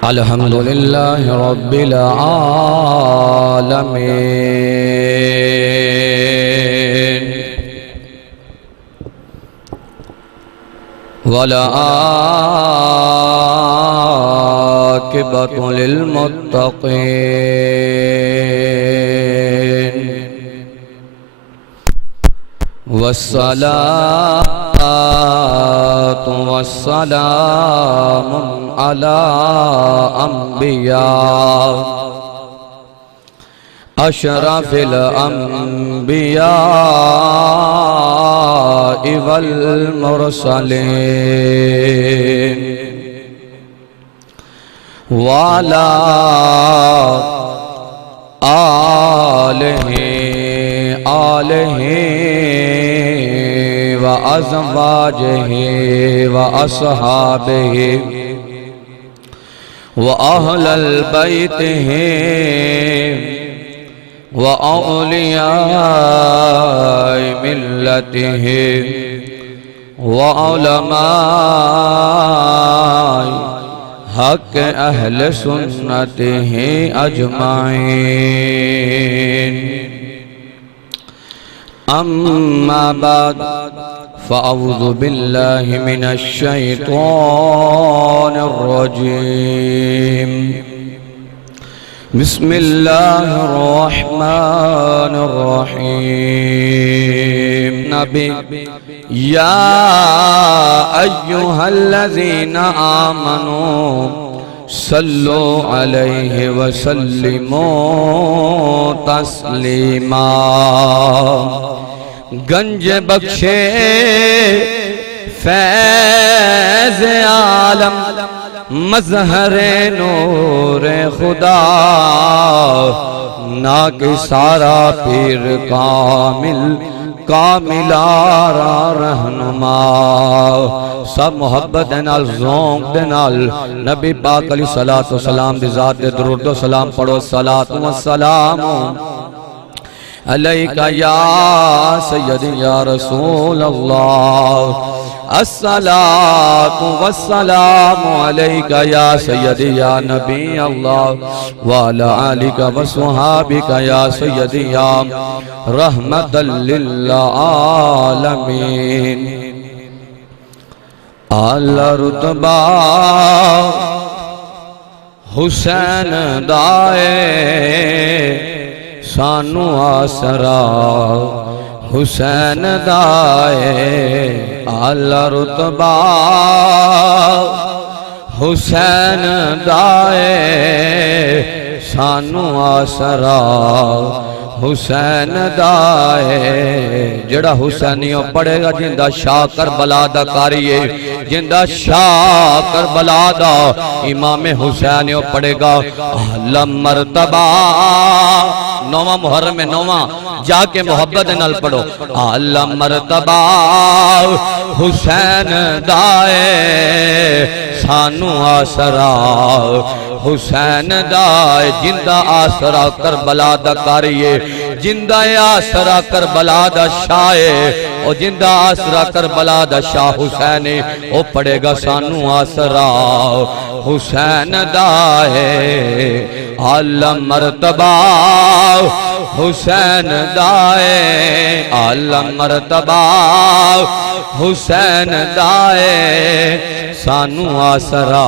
الحمدللہ رب العالمین والعاقبۃ للمتقین والصلاة والسلام على انبیاء اشرف الانبیاء والمرسلین وعلى آلہ وأزواجه وأصحابه وأهل البيته وأولياء ملته وعلماء حق أهل سنته أجمعين أما بعد فأعوذ بالله من الشيطان الرجيم بسم الله الرحمن الرحيم نبي يا أيها الذين آمنوا صلوا عليه وسلموا تسلیما گنج بخشے فیض عالم مظہر نور خدا ناکہ سارا پیر کامل آرا رہنما سب محبت دینال ذوق دینال نبی پاک علیہ السلام دی ذات دے درود و سلام پڑھو الصلاۃ والسلام علیکہ یا سیدی یا رسول اللہ الصلاۃ والسلام علیکہ یا سیدی یا نبی اللہ وعلی آلکہ وصحابکہ یا سیدی یا رحمت للعالمین اعلی رتبہ حسین دائے سانو آسرا حسین دائے اعلی رتبہ حسین دائے سانو آسرا حسین دائے جڑا حسینیوں پڑھے گا جندہ شاہ کربلا دا کاریے جندہ شاہ کربلا دا امام حسینیوں پڑھے گا اعلی مرتبہ نوواں محرم میں نوواں جا کے محبت نال پڑھو اعلی مرتبہ حسین دائے سانو آسرا حسین دائے جندہ آسرا کربلا دا کاریے جندہ آسرا کربلا دا شاہ او جندہ آسرا کربلا دا شاہ حسین او پڑے گا سانو آسرا حسین دائے اعلی مرتبہ حسین دائے اعلی مرتبہ حسین دائے سانو آسرا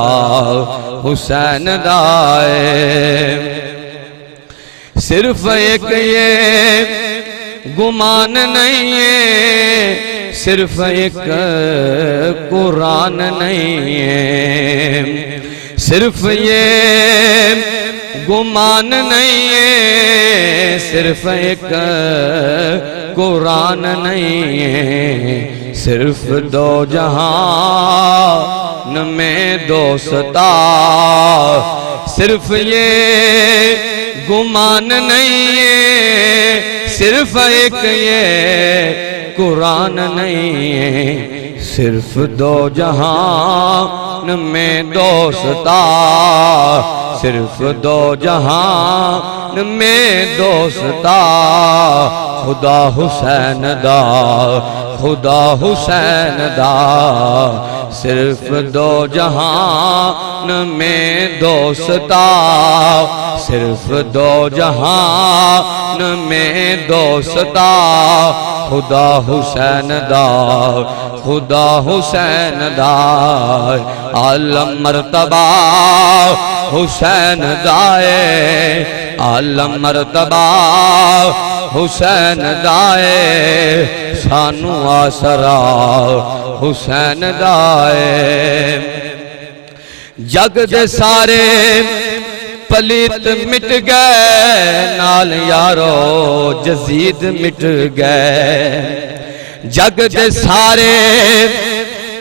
حسین دائے صرف ایک یہ گمان نہیں ہے صرف ایک قرآن نہیں ہے صرف یہ گمان نہیں ہے صرف ایک قرآن نہیں ہے صرف دو جہان میں دوستا صرف یہ گمان نہیں ہے صرف ایک یہ قرآن نہیں ہے صرف دو جہان میں دوستا صرف دو جہان میں دوستا خدا حسین دا خدا حسین دا صرف دو جہان میں دوستا صرف دو جہان میں دوستا خدا حسین دا خدا حسین دا عالم مرتبہ حسین دائے عالم مرتبہ حسین دائے سانو آسرا حسین دائے جگ دے سارے پلیت مٹ گئے نال یارو جزید مٹ گئے جگ دے سارے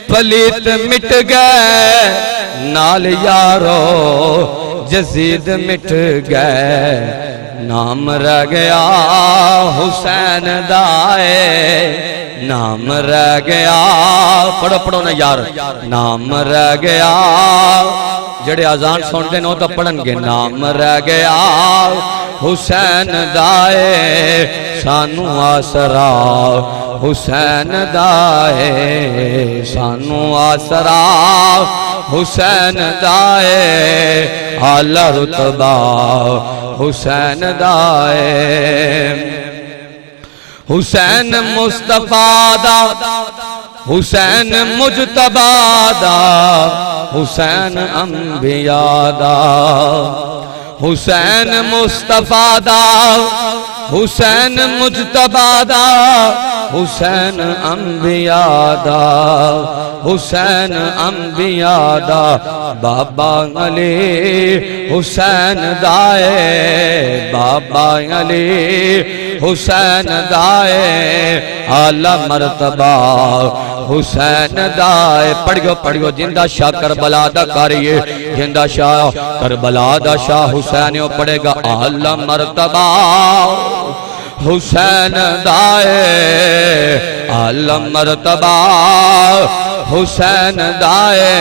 پلیت مٹ گئے نال یارو جزید مٹ گئے نام رہ گیا حسین دائے نام رہ گیا پڑھو پڑھو نا یار نام رہ گیا جڑے آزان سنتے نو تو پڑھن گے نام رہ گیا حسین دائے سانو آسرا حسین دائے سانو آسرا حسین دائے اعلی رتبہ حسین دائے حسین مصطفیٰ دا حسین مجتبیٰ دا حسین انبیاء دا حسین مصطفیٰ دا حسین مجتبیٰ دا حسین انبیاء دا حسین انبیاء دا بابا علی حسین دائے بابا علی حسین دائے اعلی مرتبہ حسین دائے پڑھو جندہ شاہ کربلا دا کاریے جندہ شاہ کربلا دا شاہ حسین پڑھے گا اعلی مرتبہ حسین دائے اعلی مرتبہ حسین دائے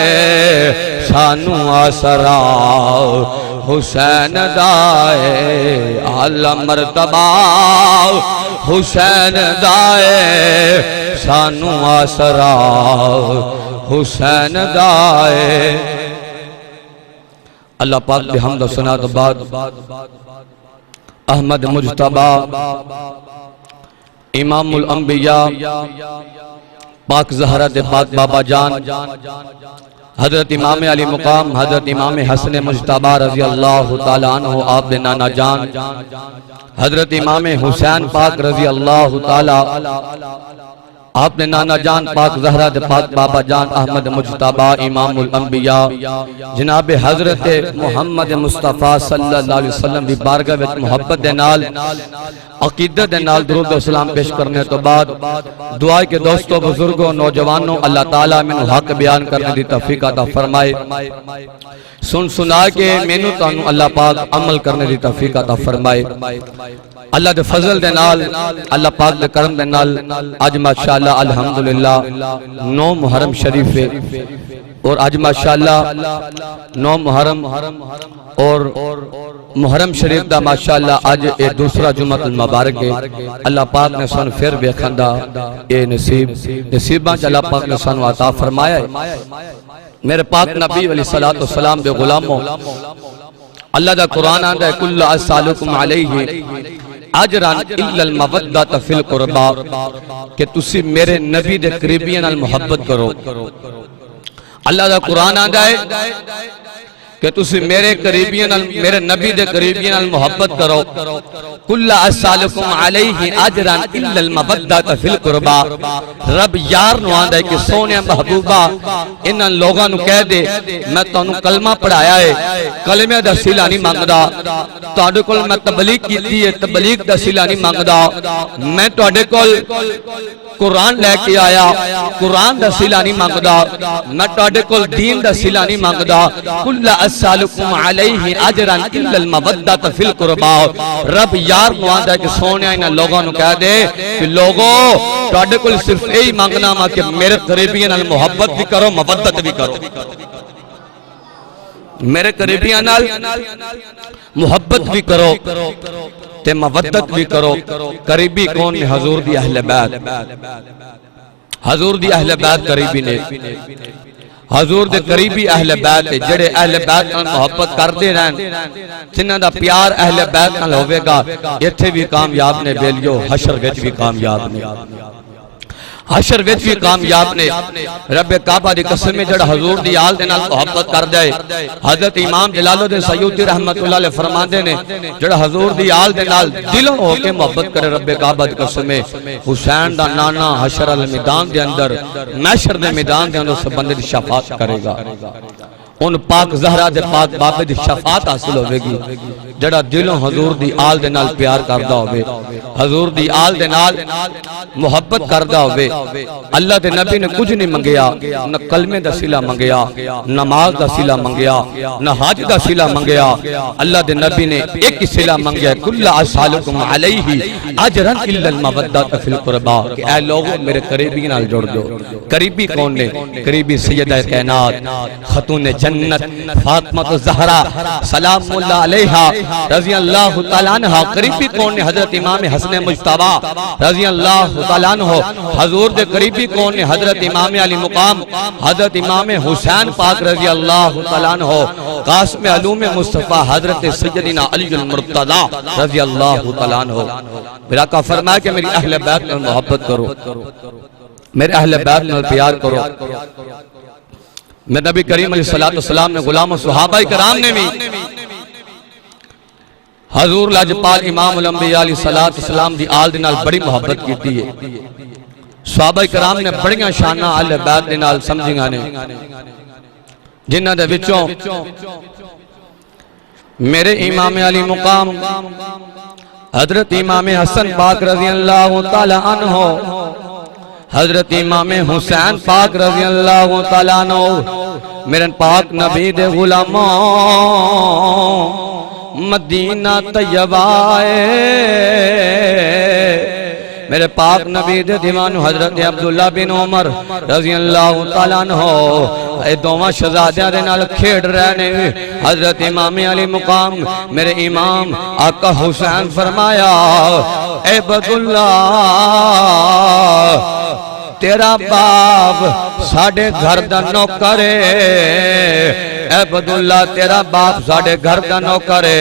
سانو آسرا حسین دائے اعلی مرتبہ حسین دائے سانو آسرا حسین دائے اللہ پاک بحمد و ثنا بعد احمد مجتبیٰ امام الانبیاء پاک زہرہ دے پاک بابا جان حضرت امام علی مقام حضرت امام حسن مجتبیٰ رضی اللہ تعالیٰ عنہ آپ دے نانا جان حضرت امام حسین پاک رضی اللہ تعالیٰ آپ نے نانا جان پاک زہرہ دے پاک بابا جان احمد مجتبیٰ امام الانبیاء جناب حضرت محمد مصطفیٰ صلی اللہ علیہ وسلم بھی بارگاہ وچ محبت دے نال عقیدت دے نال درود و سلام پیش کرنے تو بعد دعائے کے دوستوں بزرگوں نوجوانوں اللہ تعالیٰ میں حق بیان کرنے دی توفیق عطا فرمائے سنا کے مینوں تانوں اللہ پاک عمل کرنے دی توفیق عطا فرمائے اللہ دے فضل دے نال اللہ پاک دے کرم دے نال آج ماشاءاللہ الحمدللہ 9 محرم شریف ہے اور آج ماشاءاللہ 9 محرم اور محرم شریف دا ماشاءاللہ آج ایک دوسرا جمعہ المبارک ہے اللہ پاک نے سن پھر بے خندہ اے نصیباں اللہ پاک نے سن عطا فرمایا ہے میرے پاک نبی علیہ السلام دے غلاموں اللہ دا قرآن آندہ ہے کل اسالکم علیہ اجران الا المودۃ فی القربا کہ تسی میرے نبی دے قریبیاں نال محبت کرو اللہ دا قرآن آندہ ہے کہ تسی میرے نبی دے قریبیاں نال محبت کرو کل اسالکم علیہ اجران الا المودۃ فی القربا رب یار نو آندہ ہے کہ سونے محبوبہ انہاں لوگاں نو کہہ دے میں تانوں کلمہ پڑھایا ہے کلمہ دا صلہ نہیں مانگدا تواڈے کول میں تبلیغ کیتی ہے تبلیغ دا صلہ نہیں مانگدا میں تواڈے کول قرآن لے کے آیا قرآن دا صلہ نہیں مانگدا میں تواڈے کول دین دا صلہ نہیں مانگدا کل اسالکم علیہ اجران الا المودۃ فی القربا رب یار نو آندا ہے کہ سونے انہاں لوگاں نو کہہ دے کہ لوگو تواڈے کول صرف یہی مانگنا وا کہ میرے قریبیاں نال محبت بھی کرو مودت بھی کرو میرے قریبیاں نال محبت بھی کرو تے مودت بھی کرو قریبی کون نے حضور دی اہل بیت حضور دی اہل بیت قریبی نے حضور دے قریبی اہل بیت جڑے اہل بیت نال محبت کردے رہن جنہاں دا پیار اہل بیت نال ہوے گا ایتھے بھی کامیاب نے بیلیو حشر وچ بھی کامیاب نے حشر وچ بھی کامیاب نے رب کعبہ دی قسم میں جڑا حضور دی آل دے نال محبت کر جائے حضرت امام جلال الدین سیوطی رحمت اللہ علیہ فرماندے نے جڑا حضور دی آل دے نال دلوں ہو کے محبت کرے رب کعبہ دی قسم میں حسین دا نانا حشر المیدان دے اندر محشر دے میدان دے اندر اس بندے دی شفاعت کرے گا ان پاک زہرہ دے پاک بابے دی شفاعت حاصل ہوئے گی جڑا دلوں حضور دی آل دے نال پیار کردہ ہوئے حضور دی آل دے نال محبت کردہ ہوئے اللہ دے نبی نے کچھ نہیں منگیا نہ کلمے دا صلہ منگیا نماز دا صلہ منگیا نہ حج دا صلہ منگیا اللہ دے نبی نے ایک صلہ منگیا کل اسالکم علیہ اجرا الا المودۃ فی القربا کہ اے لوگوں میرے قریبی نال جوڑ دو قریبی کون نے قریبی سیدہ کائنات خاتون جنت فاطمہ الزہرا سلام اللہ علیہا رضی اللہ تعالیٰ عنہ قریبی کون نے حضرت امام حسن مجتبی رضی اللہ تعالیٰ عنہ حضور دے قریبی کون نے حضرت امام علی مقام حضرت امام حسین پاک رضی اللہ تعالیٰ عنہ قاسم علوم مصطفیٰ حضرت سیدنا علی المرتضی رضی اللہ تعالیٰ عنہ میرا آقا فرمایا کہ میری اہل بیت میں محبت کرو میرے اہل بیت میں پیار کرو میرے نبی کریم علیہ السلام نے غلام و صحابہ کرام نے بھی حضور لاجپال امام الانبیاء علیہ السلام دی آل دے نال بڑی محبت کیتی ہے صحابہ کرام نے بڑیاں شانہ اہل بیت دے نال سمجھیاں نے جنہاں دے وچوں میرے امام علی مقام حضرت امام حسن پاک رضی اللہ تعالیٰ عنہ حضرت امام حسین پاک رضی اللہ تعالیٰ عنہ میرے پاک نبی دے غلاموں مدینہ طیبہ میرے پاک نبی دے دیوان حضرت عبداللہ بن عمر رضی اللہ تعالیٰ عنہ اے دوواں شہزادیاں دے نال کھیڑ رہنے حضرت امام علی مقام میرے امام آقا حسین فرمایا اے عبداللہ تیرا باپ ساڑھے گھر دا نوکرے اے عبداللہ تیرا باپ ساڑھے گھر دا نوکرے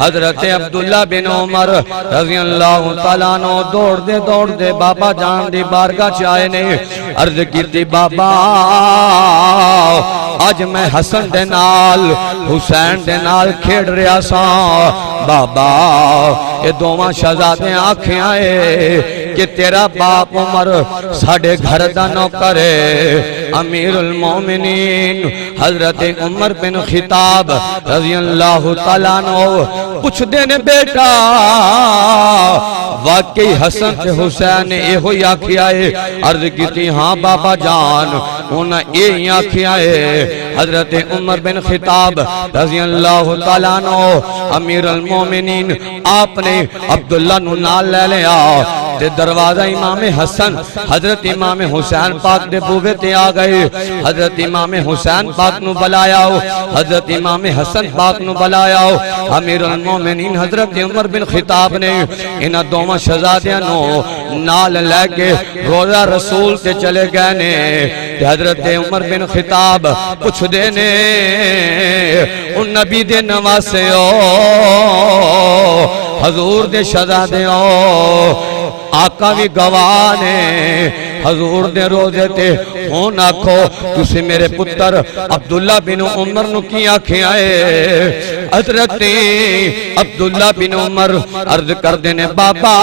حضرت عبداللہ بن عمر رضی اللہ تعالیٰ عنہ دوڑ دے بابا جان دی بارگاہ چاہے نے عرض کیتی بابا آج میں حسن دے نال حسین دے نال کھیڑ رہا سا بابا یہ دوواں شہزادے آنکھیں آئے کہ تیرا باپ عمر ساڑھے گھر دا نوکرے امیر المومنین حضرت عمر بن خطاب رضی اللہ تعالیٰ عنہ پوچھ دینے بیٹا واقعی حسن تے حسین اے ہوئی آنکھیں آئے عرض کی تھی ہاں بابا جان انہاں اے ہی آنکھیں آئے حضرت عمر بن خطاب رضی اللہ تعالیٰ عنہ امیر المومنین آپ نے عبداللہ نو نال لے لیا تے دروازہ امام حسن حضرت امام حسین پاک دے بوبے تے آ گئے حضرت امام حسین پاک نو بلایا ہو حضرت امام حسن پاک نو بلایا ہو امیر المومنین حضرت عمر بن خطاب نے انہاں دوواں شہزادیاں نو نال لے کے روضہ رسول تے چلے گئے نے تے حضرت عمر بن خطاب پوچھ دینے ان نبی دے نواسے ہو حضور دے شہزادے ہو آقا بھی گوانے حضور دے روزے تے ہون آکھو تُسے میرے پتر عبداللہ بن عمر نو کی آنکھیں آئے حضرت عبداللہ بن عمر عرض کر دینے بابا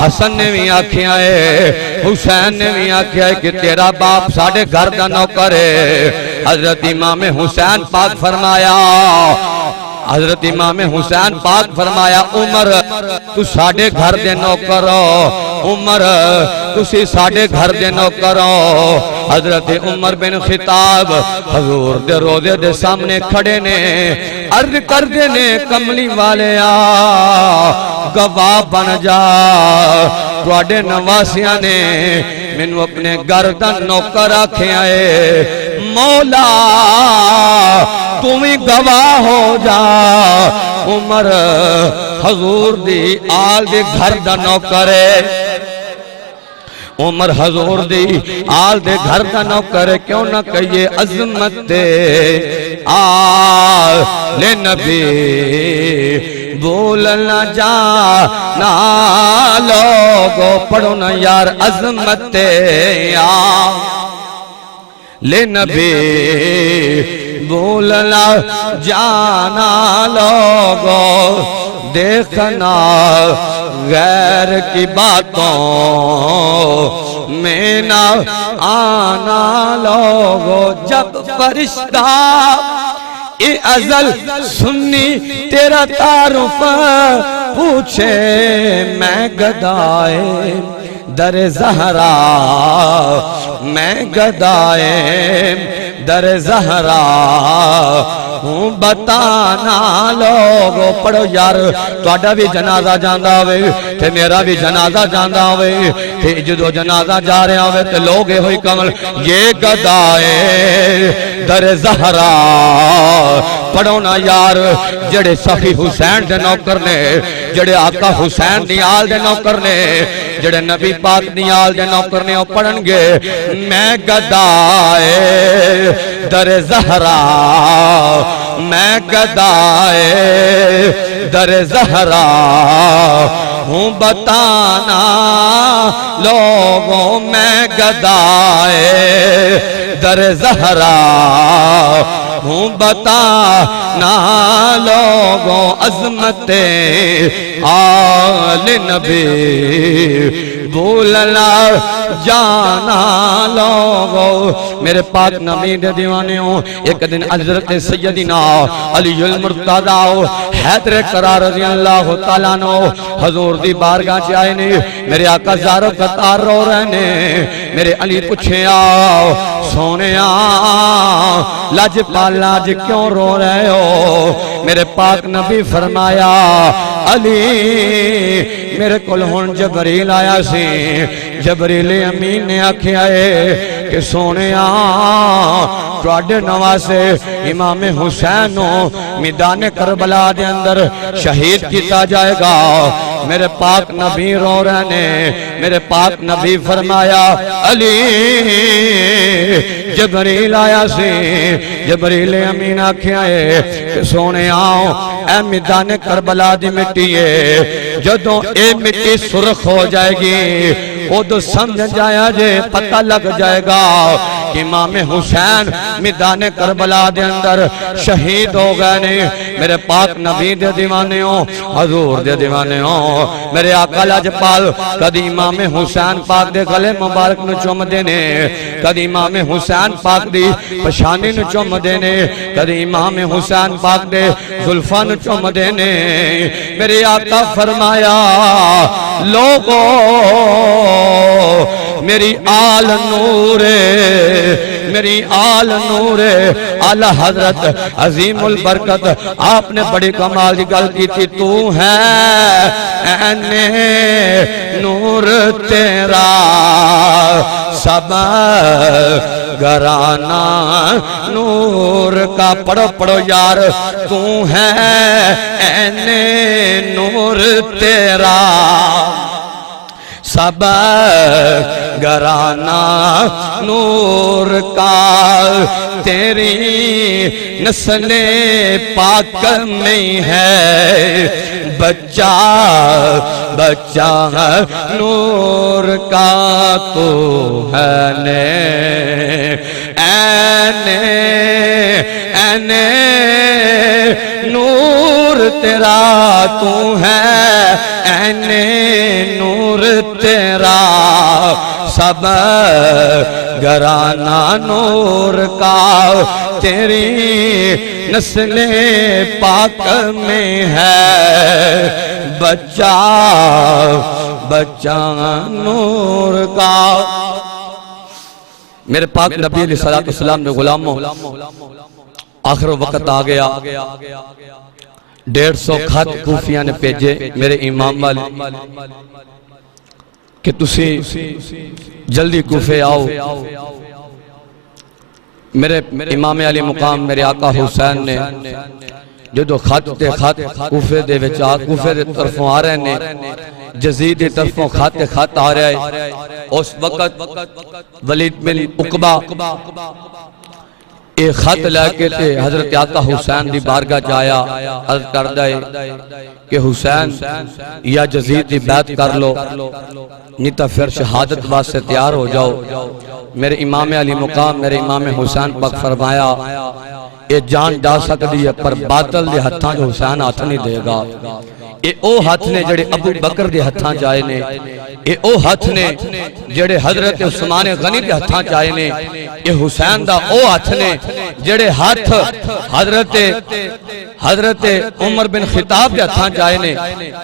حسن نے بھی آنکھیں آئے حسین نے بھی آنکھیں آئے کہ تیرا باپ ساڑھے گھر دا نوکرے حضرت امام حسین پاک فرمایا حضرت امام حسین پاک فرمایا عمر تو ساڑھے گھر دے نوکرو عمر تسی ساڑھے گھر دے نوکرو حضرت عمر بن خطاب حضور دے روزے دے سامنے کھڑے نے عرض کر دینے کملی والے گواہ بن جا توڑے نواسیاں نے مینو اپنے گھر دا نوکر آکھیں آئے مولا تمہیں گواہ ہو جا عمر حضور دی آل دی گھر دا نوکرے عمر حضور دی آل دے گھر دا نوکر کیوں نہ کہیے عظمت آل نبی بولنا جانا لوگو پڑھو نا یار عظمت آل نبی بولنا جانا لوگو دیکھنا غیر کی باتوں میں نہ آنا لوگو جب فرشتہ اے ازل سنی تیرا تعارف پوچھے میں گدائے در زہرا میں گدائے در زہرا ہوں بتانا لوگو پڑھو یار توڑا بھی جنازہ جاندہ ہوئے تے میرا بھی جنازہ جاندہ ہوئے تے جدو جنازہ جا رہے ہوئے تے لوگے ہوئی کمل یہ گدائے در زہرا پڑھو نا یار جڑے صفی حسین دے نوکر نے جڑے آقا حسین نیال دے نوکر نے جڑے نبی پاک نیال دے نوکر نے پڑھن گے میں گدائے در زہرا میں گدائے در زہرا ہوں بتانا لوگوں میں گدائے در زہرا ہوں بتانا لوگوں عظمت آل نبی بولنا جانا لوگو میرے پاک نبی دے دیوانیوں ایک دن حضرت سیدنا علی المرتضی حیدر قرار رضی اللہ تعالیٰ عنہ حضور دی بارگاہ چاہے نے میرے آقا زارو قطار رو رہنے میرے علی پوچھے آؤ سونے آؤ لاج پال لاج کیوں رو رہے ہو میرے پاک نبی فرمایا علی میرے کل ہون جبریل آیا سی جبریل امین نے آکھے آئے کہ سونے توڑے نواسے امام حسین میدان کربلا دے اندر شہید کیتا جائے گا میرے پاک نبی رو رہنے میرے پاک نبی فرمایا علی جبریل آیا سی جبریل امین آکھے آئے کہ سونے اے میدان کربلا دی مٹی ہے جدوں اے مٹی سرخ ہو جائے گی وہ تو سمجھ جایا جے پتہ لگ جائے گا کہ امام حسین میدان کربلا دے اندر شہید ہو گئے نے میرے پاک نبی دے دیوانے ہوں حضور دے دیوانے ہوں میرے آقا لاجپال کدی امام حسین پاک دے گلے مبارک نو چوم دینے کدی امام حسین پاک دی پشانی نو چوم دینے کدی امام حسین پاک دے زلفہ نو چوم دینے میرے آقا فرمایا لوگو میری آل نور میری آل نور آلہ حضرت عظیم البرکت آپ نے بڑی کمال کی گل کی تھی تو ہے اینے نور تیرا سب گرانا نور کا پڑھو پڑھو یار تو ہے اینے نور تیرا سب گرانا نور کا تیری نسل پاک میں ہے بچہ بچہ نور کا تو ہے اینے نور تیرا تو ہے اینے نور تیرا سب گرانا نور کا تیری نسل پاک میں ہے بچہ بچہ نور کا میرے پاک نبی علیہ السلام نے غلاموں آخر وقت آ گیا 150 خط کوفیہ نے پیجے میرے امام والے کہ تسی جلدی کوفے آؤ میرے امام علی مقام میرے آقا حسین نے جدو خط تے خط کوفے دے وچا کوفے دے طرفوں آ رہے نے جزید طرفوں خط آ رہا ہے. اس وقت ولید بن عقبہ ایک خط لے کے تے حضرت آقا حسین دی بارگاہ جایا. عرض کردہ ہے کہ حسین یا جزید دی بیعت کر لو نہیں تو پھر شہادت واسطے تیار ہو جاؤ. میرے امام علی مقام میرے امام حسین پاک فرمایا یہ جان جا سکتی ہے پر باطل دے ہتھاں جو حسین ہاتھ نہیں دے گا. اے او ہاتھ نے جڑے ابو بکر دے ہتھاں جائے نے, اے او ہاتھ نے جڑے حضرت عثمان غنی دے ہتھاں جائے نے, اے حسین دا او ہاتھ نے جڑے ہاتھ حضرت عمر بن خطاب دے ہتھاں جائے نے.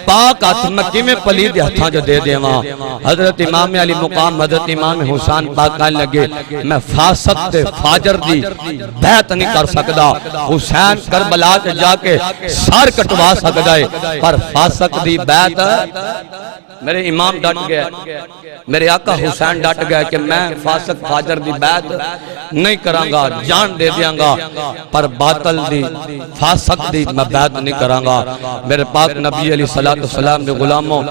پاک ہاتھ مکی میں پلی دے ہتھاں جو دے دے وہاں. حضرت امام علی مقام حضرت امام حسین پاک کہنے لگے میں فاسق تے فاجر دی بیعت نہیں کر سکدا. حسین کربلا تے جا کے سار کٹوا سکدا ہے پر فاسق دی بیعت. میرے امام ڈٹ گیا, میرے آقا حسین ڈٹ گیا کہ میں فاسق فاجر دی بیعت نہیں کراں گا, جان دے دیاں گا پر باطل دی فاسق دی میں بیعت نہیں کراں گا. میرے پاک نبی علیہ السلام دے غلاموں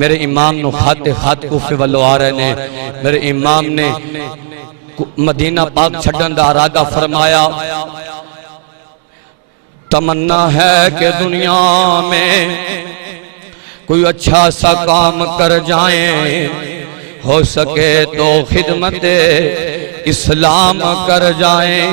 میرے امام نو خط کوفے والو آ رہے نے. میرے امام نے مدینہ پاک چھڑن دا ارادہ فرمایا. تمنا ہے کہ دنیا میں کوئی اچھا سا کام کر جائیں, ہو سکے تو خدمت اسلام کر جائیں.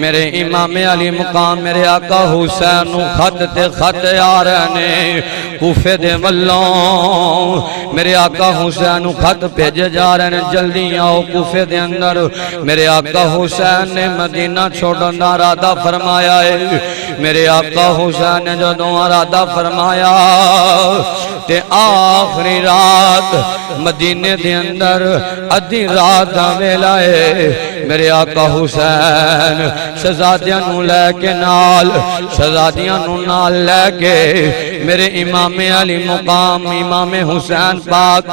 میرے امام علی مقام میرے آقا حسین خط تے خط آ رہے نے کوفے دے والوں. میرے آقا حسین خط بھیجے جا رہے نے جلدی آؤ کوفے دے اندر. میرے آقا حسین نے مدینہ چھوڑن دا ارادہ فرمایا ہے. میرے آقا حسین نے جدوں ارادہ فرمایا تے آخری رات مدینے دے اندر ادھی رات دا ویلا ہے. میرے آقا حسین شہزادیاں نو لے کے نال شہزادیاں نو نال لے کے میرے امام علی مقام امام حسین پاک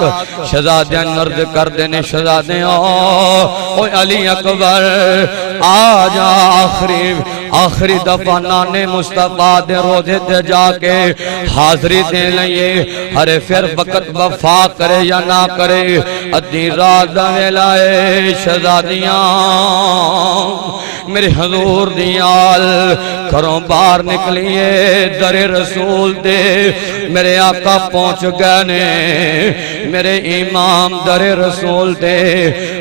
شہزادیاں نرد کر دینے. شہزادیاں اوہ علی اکبر آج آخری دفعہ نانے مصطفیٰ دے روزے تے جا کے حاضری دے لئیے. ہرے پھر وقت وفا کرے یا نہ کرے ادھی رات دا ویلا ہے. شہزادیاں میرے حضور دیال گھروں باہر نکلیے در رسول دے میرے آقا پہنچ گئے نے. میرے امام در رسول دے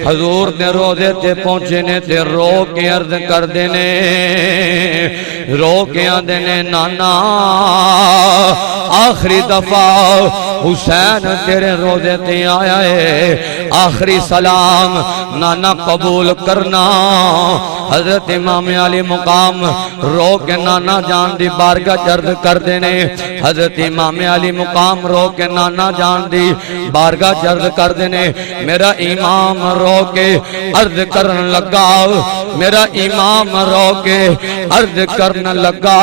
حضور دے روزے تے پہنچے نے تے رو کے عرض کر دینے رو کے آدھنے نانا آخری دفعہ حسین تیرے روزے تے آیا ہے, آخری سلام نانا قبول کرنا. حضرت امام علی مقام رو کے نانا جان دی بارگاہ عرض کر دینے. حضرت امام علی مقام رو کے نانا جان دی بارگاہ عرض کر دینے. میرا امام رو کے عرض کرن لگا, میرا امام رو کے عرض کرن لگا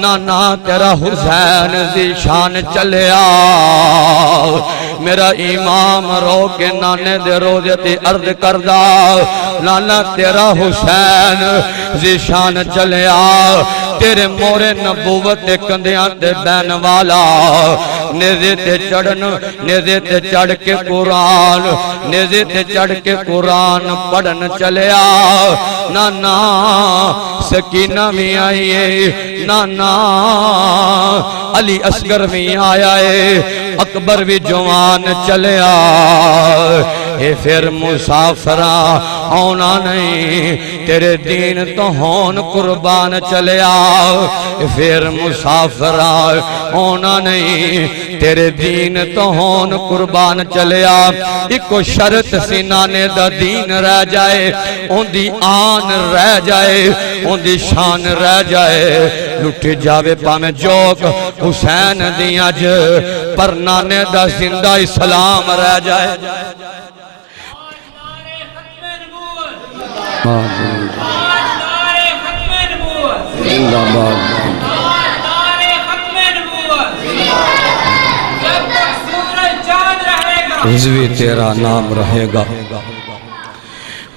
نانا تیرا حسین دی شان چلیا. میرا امام رو کے نانے دے روزے تے عرض کردہ نانا تیرا حسین دی شان چلیا. تیرے مورے نبوت کندیاں تے بین والا نیزے تے چڑھ کے قرآن نیزے تے چڑھ کے قرآن پڑھن چلیا. نانا سکینہ بھی آئی ہے, نانا علی اصغر بھی آیا ہے, اکبر بھی جوان چلیا. اے پھر مسافرہ ہونا نہیں تیرے دین تو ہون قربان چلیا. اے پھر مسافرہ ہونا نہیں تیرے دین تو ہون قربان چلیا. ایک شرط سینانے دا دین رہ جائے, ان دی آن رہ جائے, ان دی شان رہ جائے. لٹھ جاوے پامیں جوک حسین دی اج پر نانے دا زندہ اسلام رہ جائے. رضوی تیرا نام رہے گا.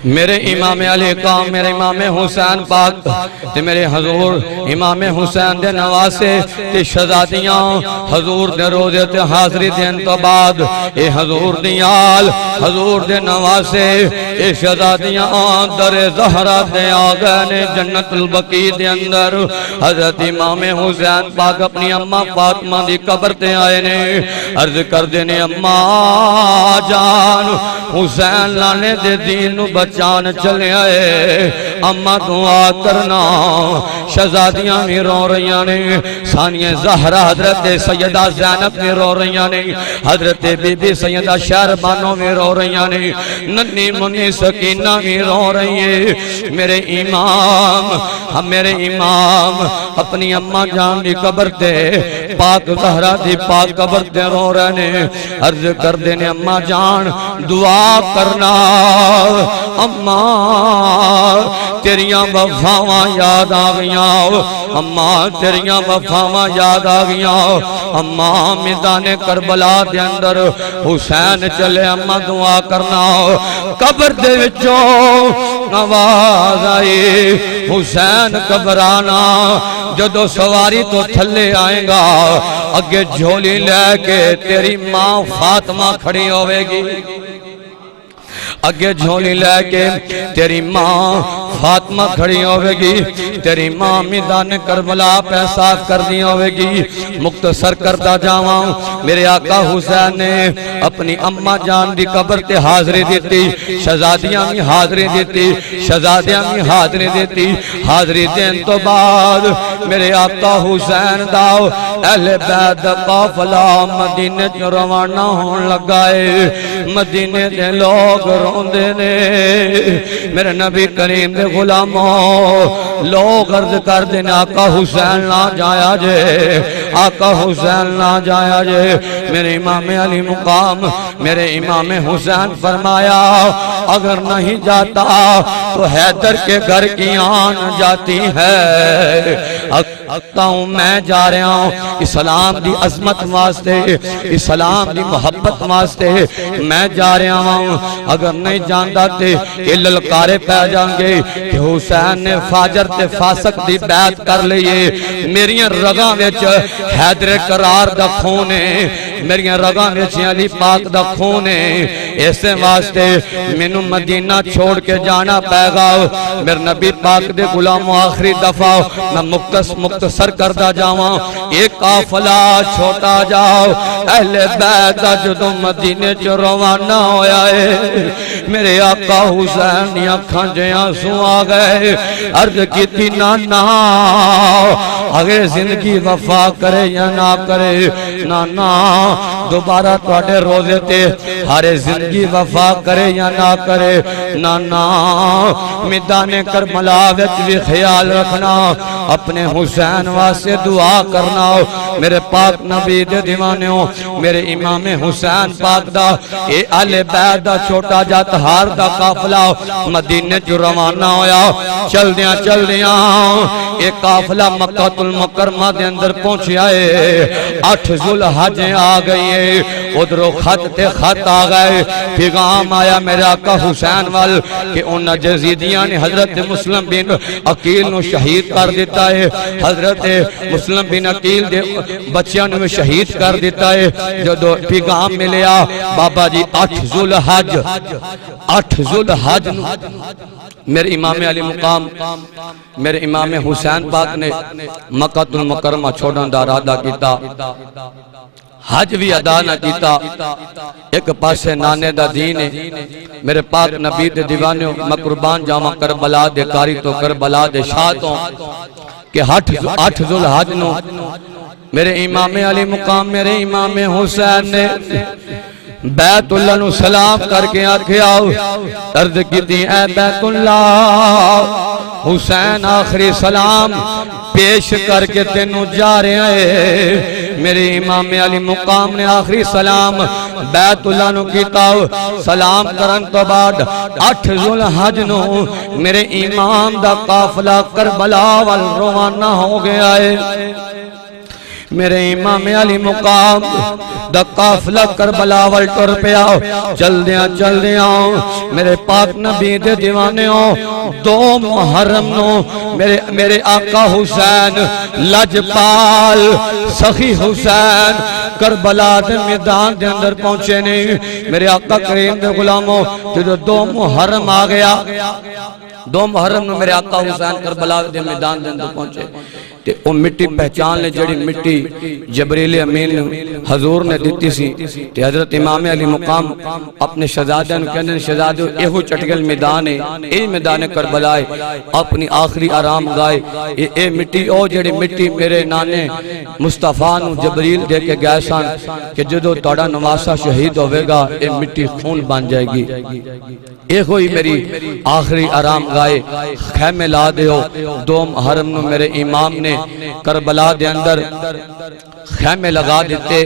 میرے امام علی قام میرے امام حسین پاک تے میرے حضور امام حسین دے نواسے تے شہزادیاں حضور دے روزے تے حاضری دین تو بعد اے حضور دیال حضور دے نواسے اے شہزادیاں در زہرہ دے آگئے نے جنت البقیع دے اندر حضرت امام حسین پاک اپنی اماں فاطمہ دی قبر تے آئے نے عرض کر دینے اماں جان حسین لانے دے دین بچان چلے آئے اماں دعا کرنا شہزادیاں بھی رو رہیاں نے ثانیہ زہرہ حضرت سیدہ زینب بھی رو رہیاں نے حضرت بی بی سیدہ شہربانو بھی رو رہیاں نے ننی منی سکینہ بھی رو رہی ہے میرے امام اپنی اماں جان دی قبر تے پاک زہرہ دی پاک قبر تے رو رہے نے عرض کر دینے اماں جان دعا کرنا اماں تیریاں وفاواں یاد آگیاں اماں تیریاں وفاواں یاد آگیاں اماں میدان کربلا دے اندر حسین چلے اماں دعا کرنا قبر دے وچوں آواز آئی حسین گھبرانا جدو سواری تو تھلے آئیں گا اگے جھولی لے کے تیری ماں فاطمہ کھڑی ہوئے گی اگے جھولی لے کے تیری ماں فاطمہ کھڑی ہوئے گی تیری ماں میدان کربلا پیساف کر دی ہوئے گی مختصر کردہ جاواں میرے آقا حسین نے اپنی اماں جان دی قبر تے حاضری دیتی شہزادیاں بھی حاضری دیتی شہزادیاں بھی حاضری دیتی حاضری دین تو بعد میرے آقا حسین داؤ اہل بیت قافلہ مدینے جو روانہ ہون لگائے مدینے دے لوگ روندے نے میرے نبی کریم دے غلاموں لوگ عرض کر دینے آقا حسین نہ جایا جے آقا حسین نہ جایا جے میرے امام علی مقام میرے امام حسین فرمایا اگر نہیں جاتا تو حیدر کے گھر کی آن جاتی ہے اگتا ہوں میں جا رہا ہوں اسلام دی عظمت واسطے اسلام دی محبت واسطے میں جا رہا ہوں اگر نہیں جانتا تے یہ للکارے پہ جائیں گے کہ حسین نے فاجر تے فاسق دی بیعت کر لئیے میری رگاں وچ حیدر قرار دا خون ہے میری رگاں وچ علی پاک دا خون ہے ایسے واسطے مینوں مدینہ چھوڑ کے جانا پے گا میرے نبی پاک دے غلام آخری دفعہ میں مختصر کردہ جاواں ایک قافلہ چھوٹا جاؤ اہل بیت جدو مدینے چ روانہ ہویا ہے میرے آقا حسین دی اکھاں جے آنسو آ گئے عرض کیتی نانا اگر زندگی وفا کرے یا نہ کرے نانا دوبارہ تواڈے روزے تے ہارے زندگی وفا کرے یا نہ کرے نانا میدان کربلا وچ بھی خیال رکھنا اپنے حسین واسطے دعا کرنا میرے پاک نبی دے دیوانیوں میرے امام حسین پاک دا اے اہل بیت دا چھوٹا جا تہار دا قافلہ مدینے جو روانہ ہویا چل دیاں اے قافلہ مکہ المکرمہ دے اندر پہنچ آئے 8 ذوالحج آ گئی ادھروں خط تے خط آ گئے پیغام آیا میرے آقا حسین وال کہ ان جزیدیاں نے حضرت مسلم بن عقیل نو شہید کر دیتا ہے حضرت مسلم بن عقیل دے بچیاں نو شہید کر دیتا ہے جو پیغام ملیا بابا جی 8 ذوالحج میرے امام علی مقام میرے امام حسین پاک نے مکہ المکرمہ چھوڑن دا ارادہ کیتا حج بھی ادا نہ کیتا ایک پاسے نانے دا دین ہے میرے پاک نبی دے دیوانیوں میں قربان جاواں کربلا دے کاری تو کربلا دے شاہتوں کہ 8 ذوالحج نو میرے امام علی مقام میرے امام حسین نے بیت اللہ نو سلام کر کے آکھے آؤ عرض کیتی اے بیت اللہ حسین آخری سلام پیش کر کے تینوں جا رہے ہیں میرے امام علی مقام نے آخری سلام بیت اللہ نو کیتا سلام کرن تو بعد 8 ذوالحج نو میرے امام دا قافلہ کربلا وال روانہ ہو گیا ہے میرے امام علی مقام دا قافلہ کربلا وال ٹر پیا چل دیاں میرے پاک نبی دے دیوانے ہو 2 محرم نو میرے آقا حسین لجپال سخی حسین کربلا دے میدان دے اندر پہنچے نہیں میرے آقا کریم دے غلاموں جو 2 محرم آ گیا 2 محرم نو میرے آقا حسین کربلا دے میدان دے اندر پہنچے تے او مٹی پہچان لے جڑی مٹی جبریل امین حضور نے دیتی سی تے حضرت امام علی مقام اپنے شہزادے نے کہنے شہزادے ایہو چٹگل میدان ہے اے میدان کربلا ہے اپنی آخری آرام گائے اے مٹی او جڑی مٹی میرے نانے مصطفیٰ نو جبریل دے کے گئے سان کہ جدو توڑا نواسا شہید ہوئے گا اے مٹی خون بن جائے گی ایک ہوئی میری آخری آرام گائے خیمے لا دے ہو 2 محرم نو میرے امام نے کربلا دے اندر خیمے لگا دیتے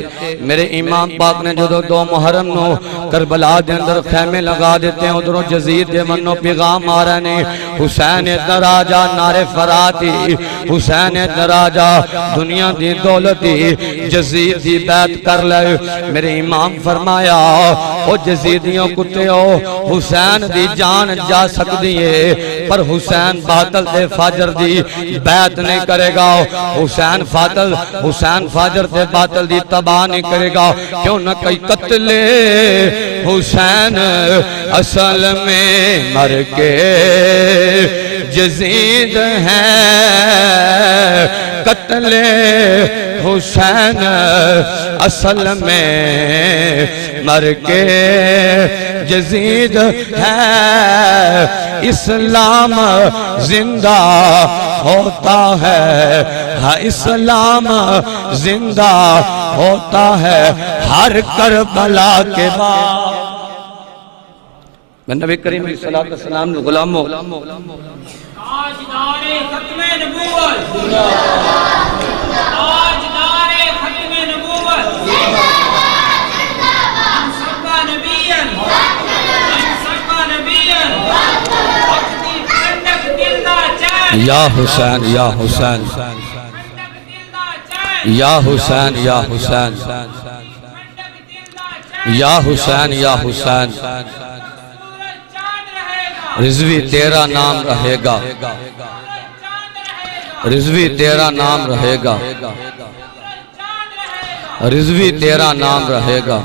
میرے امام پاک نے جو 2 محرم نو کربلا دے اندر خیمے لگا دیتے ہیں ادھروں جزید دے منو پیغام آ رہے نے حسین ادھر آجا نعرے فراتی حسین ادھر آجا دنیا دی دولتی جزید دی بیعت کر لے میرے امام فرمایا او جزیدیوں کتے ہو حسین دی جان جا سکتی ہے پر حسین باطل دے فاجر دی بیعت نہیں کرے گا حسین فاجر دے باطل دی تباہ نہیں کرے گا کیوں نہ کئی قتل حسین اصل میں مر کے جزید ہے قتل حسین اصل میں مر کے جزید ہے اسلام زندہ ہوتا ہے ہاں اسلام زندہ ہوتا ہے ہر کربلا کے بعد میں نبی کریم صلی اللہ علیہ وسلم نے غلاموں تاجدار ختم نبوت تاجدار ختم نبوت انصفا نبیاً انصفا نبیاً وقتی پندک دل دا چین یا حسین یا حسین پندک دل دا چین یا حسین یا حسین پندک دل دا چین یا حسین یا حسین سورج چاند رہے گا رضوی تیرا نام رہے گا سورج چاند رہے گا رضوی تیرا نام رہے گا سورج چاند رہے گا رضوی تیرا نام رہے گا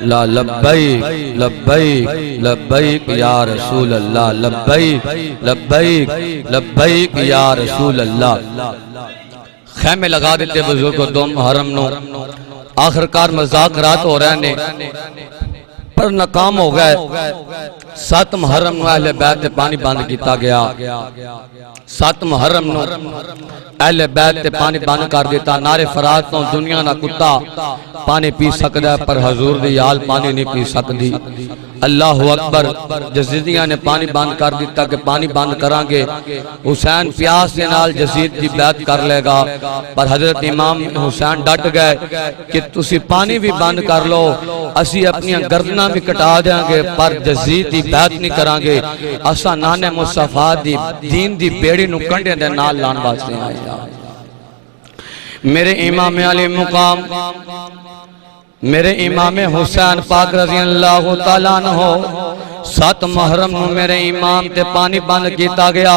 لا لبیک لبیک لبیک یا رسول اللہ لبیک لبیک لبیک یا رسول اللہ خیمے لگا دیتے بزرگوں 2 محرم نو آخرکار مذاکرات ہو رہے نے پر ناکام ہو گئے 7 محرم نو اہل بیت پانی بند کیتا گیا 7 محرم نو اہل بیت پانی بند کر دیتا نعرے فرات تو دنیا نہ کتا پانی پی سکتا ہے پر حضور دی یال پانی نہیں پی سکتی اللہ اکبر جزیدیاں نے پانی بند کر دیتا کہ پانی بند کران گے حسین پیاس کے نال جزید دی بیعت کر لے گا پر حضرت امام حسین ڈٹ گئے کہ تسی پانی بھی بند کر لو اسی اپنی گردنہ بھی کٹا دیں گے پر جزید دی بیعت نہیں کران گے اسا نانے مصطفیٰ دی دین دی بیڑی نو کنڈے دے نال لان باستے آئے میرے امام علی مقام میرے امام حسین پاک رضی اللہ تعالیٰ عنہ 7 محرم نو میرے امام تے پانی بند کیتا گیا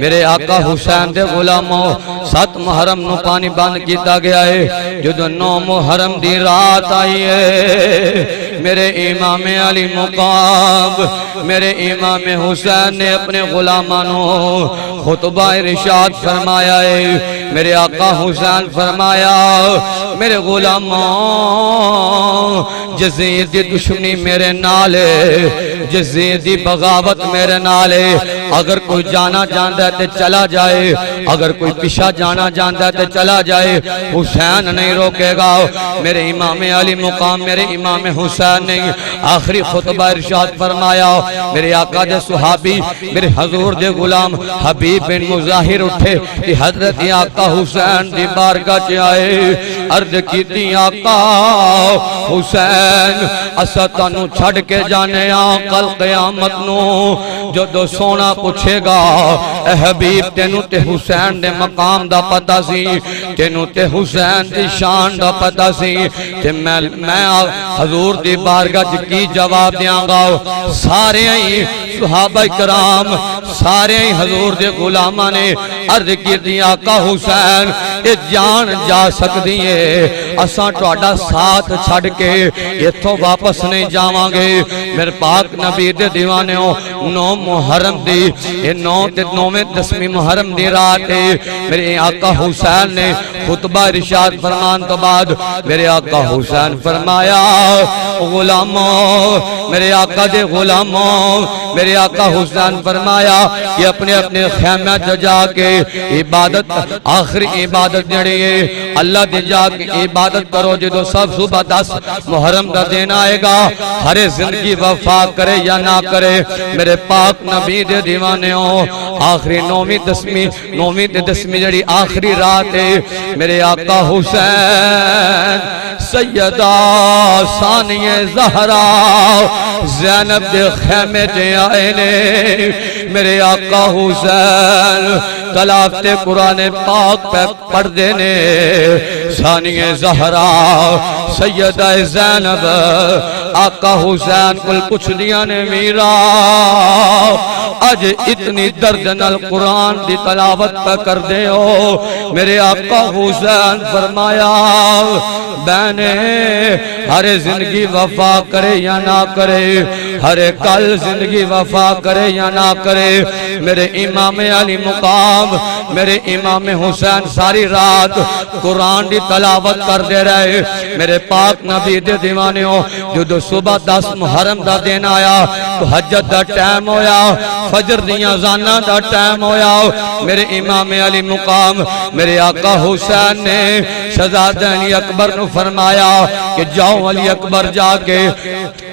میرے آقا حسین دے غلاموں 7 محرم نو پانی بند کیتا گیا ہے جدو 9 محرم دی رات آئی ہے میرے امام علی مقام میرے امام حسین نے اپنے غلامانوں خطبہ ارشاد فرمایا ہے میرے آقا حسین فرمایا میرے غلاموں جزید دی دشمنی میرے نالے جزید دی بغاوت میرے نالے اگر کوئی جانا جاندہ ہے تے چلا جائے اگر کوئی پیشہ جانا جاندہ ہے تے چلا جائے حسین نہیں روکے گا میرے امام علی مقام میرے امام حسین نے آخری خطبہ ارشاد فرمایا میرے آقا دے صحابی میرے حضور دے غلام حبیب بن مظاہر اٹھے کہ حضرت آقا حسین دی بارگاہ چ آئے عرض کیتی آقا حسین اسا تانوں چھڑ کے جانے کل قیامت نو جدو سونا پوچھے گا اے حبیب تینوں تے حسین دے مقام دا پتہ سی تینوں تے حسین دی شان دا پتہ سی تے میں حضور دی بارگاہ کی جواب دیاں گا سارے ہی صحابہ کرام سارے ہی حضور دے غلامہ نے عرض کی دی آقا حسین اے جان جا سکتی ہے اساں ٹوڑا ساتھ چھڑ کے اتھوں واپس نہیں جاواں گے میرے پاک نبی دے دیوانے ہو 9 محرم دی یہ 9ویں محرم دی رات ہے میرے آقا حسین نے خطبہ ارشاد فرمان تو بعد میرے آقا حسین فرمایا غلاموں میرے آقا دے غلاموں میرے آقا حسین فرمایا کہ اپنے اپنے خیمہ جا کے عبادت آخری عبادت جڑی ہے اللہ دے جا کے عبادت کرو جدو سب صبح 10 محرم دا دین آئے گا ہر زندگی وفا کرے یا نہ کرے میرے پاک نبی دے دیوانے ہو آخری 9ویں 10ویں جڑی آخری رات ہے میرے آقا حسین سیدہ ثانی زہرا زینب دے خیمے تے آئے نے میرے آقا حسین تلاوت قرآن پاک پہ پڑھ دینے ثانی زہرا سیدہ زینب آقا حسین کل کچھ دیا نے میرا آج اتنی درد نال قرآن دی تلاوت پہ کر دے ہو میرے آقا حسین فرمایا بہنے ہر زندگی وفا کرے یا نہ کرے ہر کل زندگی وفا کرے یا نہ کرے میرے امام علی مقام میرے امام حسین ساری رات قرآن دی تلاوت کر دے رہے میرے پاک نبی دے دیوانے ہو جو صبح 10 محرم دا دین آیا تو حجت دا ٹائم ہویا فجر دیاں زانہ دا ٹائم ہویا میرے امام علی مقام میرے آقا حسین نے شہزادہ علی اکبر نو فرمایا کہ جاؤ علی اکبر جا کے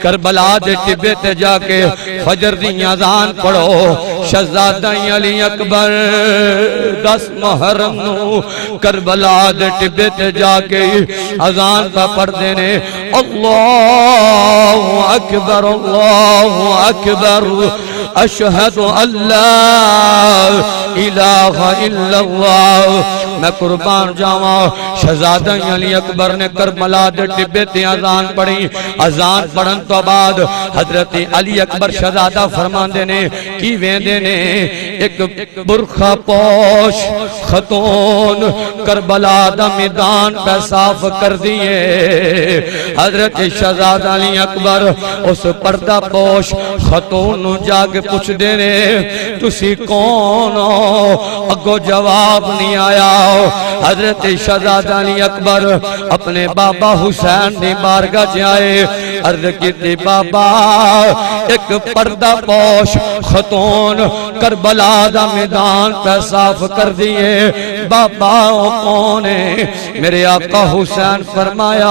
کربلا دے ٹبے تے جا کے فجر دیاں زان پڑھو شہزادہ علی اکبر 10 محرم نو کربلا دے ٹبے تے جا کے اذان کا پڑھ دینے اللہ اکبر اشہد اللہ الہ الا اللہ میں قربان جاواں شہزادہ علی اکبر نے کربلا دے ٹبے تے اذان پڑھی اذان پڑھن تو بعد حضرت علی اکبر شہزادہ فرمان دینے کی ویندے نے ایک برخہ پوش خاتون کربلا دا میدان پہ صاف کر دیئے حضرت شہزادہ علی اکبر اس پردہ پوش خاتون جا کے پوچھ دینے تسی کون ہو اگو جواب نہیں آیا حضرت شہزادہ علی اکبر اپنے بابا حسین نے بارگاہ جائے عرض کی تھی بابا ایک پردہ پوش خاتون کربلا دا میدان پہ صاف کر دیئے بابا کون ہے میرے آقا حسین فرمایا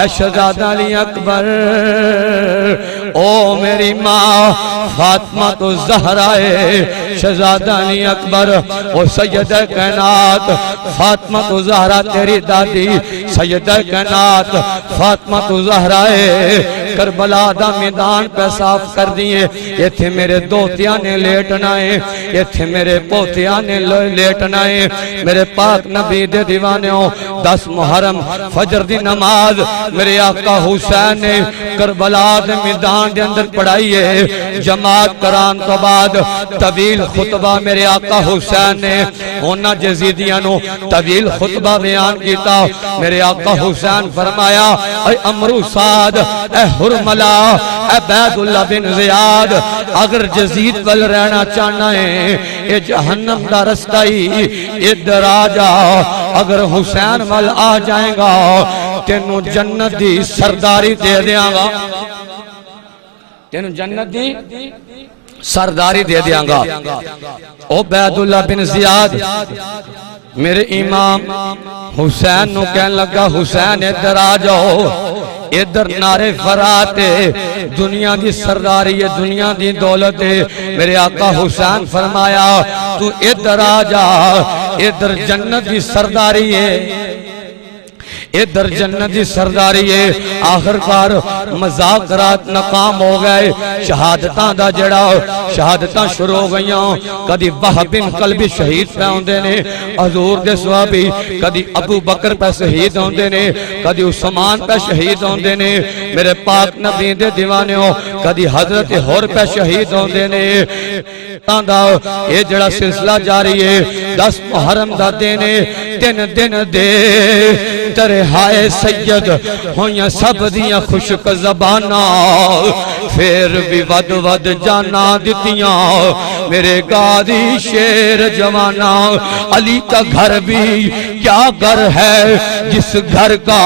اے شہزادہ علی اکبر او میری ماں فاطمہ تو زہرا ہے شہزادہ علی اکبر او سیدہ کائنات فاطمہ تو زہرا تیری دادی سیدہ کائنات فاطمہ تو زہرا ہے کربلا دا میدان پہ صاف کر دیئے یہ تھے میرے دوتیاں نے لیٹنا ہے یہ تھے میرے پوتیاں نے لیٹنا ہے میرے پاک نبی دے دیوانے ہو 10 محرم فجر دی نماز میرے آقا حسین نے کربلا دے میدان دے اندر پڑھائی ہے جماعت کران تو بعد طویل خطبہ میرے آقا حسین نے ہونا جزیدیانو طویل خطبہ بیان کیتا میرے آقا حسین فرمایا اے امرو سعد اے حرملہ اے بید اللہ بن زیاد اگر جزید ول رہنا چاہنا ہے اے جہنم دا رستہ ہی ادھر آ جا اگر حسین ول آ جائیں گا تینوں جنت دی سرداری دے دیاں گا تینوں جنت دی سرداری دے دیاں گا او بید اللہ بن زیاد میرے امام حسین نو کہنے لگا حسین ادھر آ جاؤ ادھر نعرے فراتے دنیا دی سرداری ہے دنیا دی دولت ہے میرے آقا حسین فرمایا تو ادھر آ جا ادھر جنت دی سرداری ہے ادھر جنت دی سرداری ہے. آخرکار مذاکرات ناکام ہو گئے. شہادتاں دا جڑا شہادتاں شروع ہو گئیاں. کدی وہب بن قلبی شہید پہ ہوندے نے حضور دے صحابی, کدی ابو بکر پہ شہید ہوندے نے, کدی عثمان پہ شہید ہوندے نے میرے پاک نبی دے دیوانے ہو, کدی حضرت حر پہ شہید ہوندے نے. یہ جڑا سلسلہ جاری ہے. 10 محرم دا دینے دن دے ترہائے سید ہویاں سب دیاں خشک زبانہ, پھر بھی ود جانا دتیاں میرے گادی شیر جوانہ. علی کا گھر بھی کیا گھر ہے جس گھر کا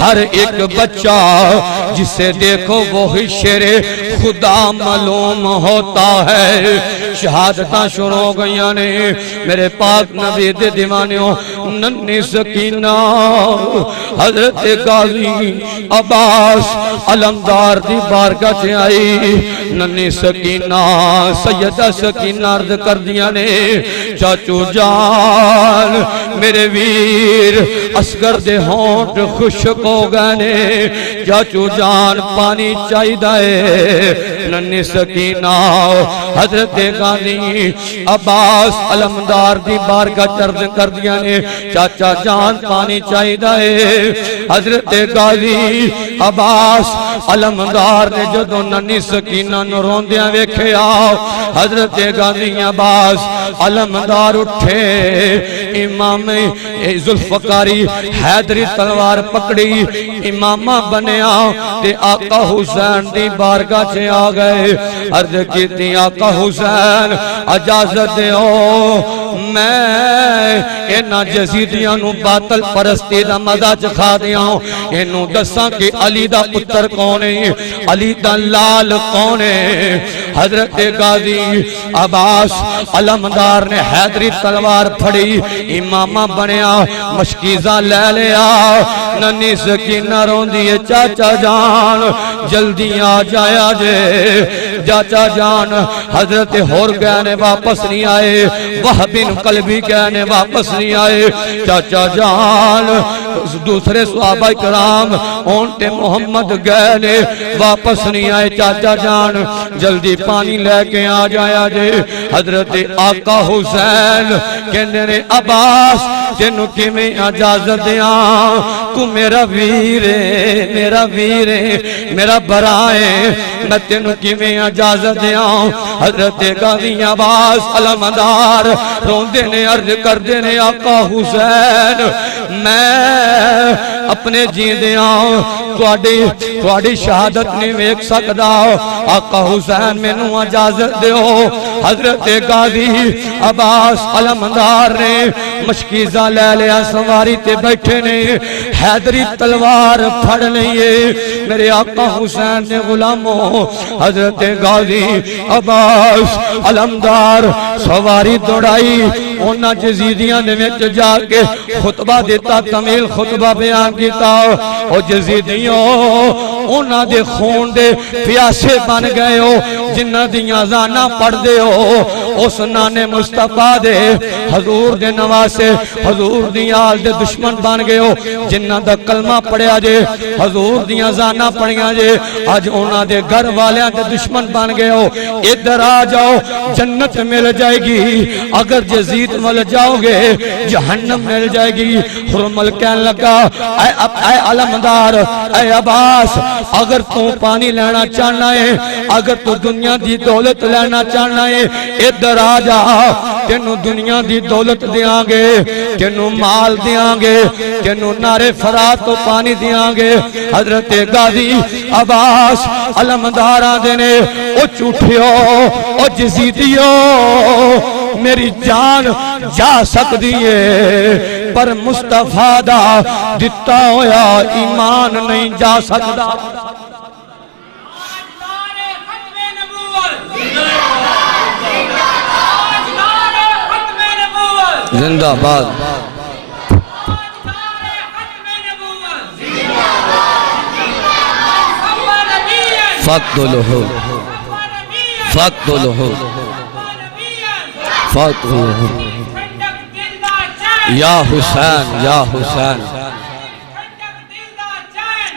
ہر ایک بچہ جسے دیکھو وہی شیر خدا معلوم ہوتا ہے. شہادتاں شروع ہو گئیاں نے میرے پاک نبی دے دیوانیوں. ننی سکینہ حضرت غازی عباس علمدار دی بارگاہ سے آئی. ننی سکینہ سیدہ سکینہ عرض کر دیا نے چاچو جان میرے ویر اصغر دے ہونٹ خشک ہو گئے نے, چاچو جان پانی چاہی دائے. ننی سکینہ حضرت غازی عباس علمدار دی بارگاہ عرض کر دیا نے چاچا جان پانی چاہی دائے. حضرت غازی عباس علمدار نے جدو ننی سکینہ نو روندیاں ویکھے آؤ. حضرت غازی عباس علمدار اٹھے, امام ذوالفقاری حیدری تلوار پکڑی, امامہ بنیا تے آقا حسین دی بارگاہ سے آ گئے. عرض کیتی آقا حسین اجازت دیو میں اینا جزیدیاں نو باطل پرستی دا مزہ چکھا دیاں. اینو دساں کہ علی دا پتر کونے, علی دا لال کونے. حضرت غازی عباس علمدار نے حیدری تلوار پھڑی, امامہ بنیا, مشکیزہ لے لیا. ننی سکینہ رون دیئے چاچا جان جلدی آ جایا جے. چاچا جان حضرت حر گہنے واپس نہیں آئے, وہب بن قلبی گہنے واپس نہیں آئے. چاچا جان دوسرے صحابہ کرام اونٹ محمد گہنے واپس نہیں آئے. چاچا جان جلدی پانی لے کے آ جایا جے. حضرت آقا حسین کہنے نے عباس تینو کی میں اجازت دیاں, تو میرا ویرے میرا ویرے میرا برائے, میں تینو کی میں اجازت دیاں. حضرت غازی عباس علمدار روندے نے عرض کر دینے آقا حسین میں اپنے جیندیاں تواڈی شہادت نہیں ویکھ سکدا. آقا حسین میں نو اجازت دیو. حضرت غازی عباس علمدار نے مشکیزہ لے لیا, سواری تے بیٹھے نے, حیدری تلوار پھڑ لئیے. میرے آقا حسین نے غلاموں حضرت غازی عباس علمدار سواری دوڑائی. اونا جزیدیاں نے وچ جا کے خطبہ دیتا, تمیل خطبہ بیان کیتا. او جزیدیوں اونا دے خون دے پیاسے بن گئے ہو, جنہ دیاں زانہ پڑھ دے ہو. اس نانے مصطفیٰ دے حضور دے نواسے حضور دیاں آل دے دشمن بن گئے ہو, جنہ دا کلمہ پڑھیا جے حضور دیاں زانہ پڑھیا جے. آج اونا دے گھر والیاں دے دشمن بن گئے ہو. ادھر آ جاؤ جنت مل جائے گی, اگر جزید مل جاؤ گے جہنم مل جائے گی. حرمل کہنے لگا اے علمدار اے عباس, اگر تو پانی لینا چاہنا ہے, اگر تو دنیا دی دولت لینا چاہنا ہے, ادھر آ جا, تینو دنیا دی دولت دیاں گے, تینو مال دیاں گے, تینو نارے فرات تو پانی دیاں گے. حضرت غازی عباس علمدارہ دینے او چوٹھیو او جزیدیو میری جان جا سکتی ہے, پر مصطفیٰ دا دتا ہویا ایمان نہیں جا سکتا. زندہ باد. فقتلہو فقتلہو فقتلہو یا حسین یا حسین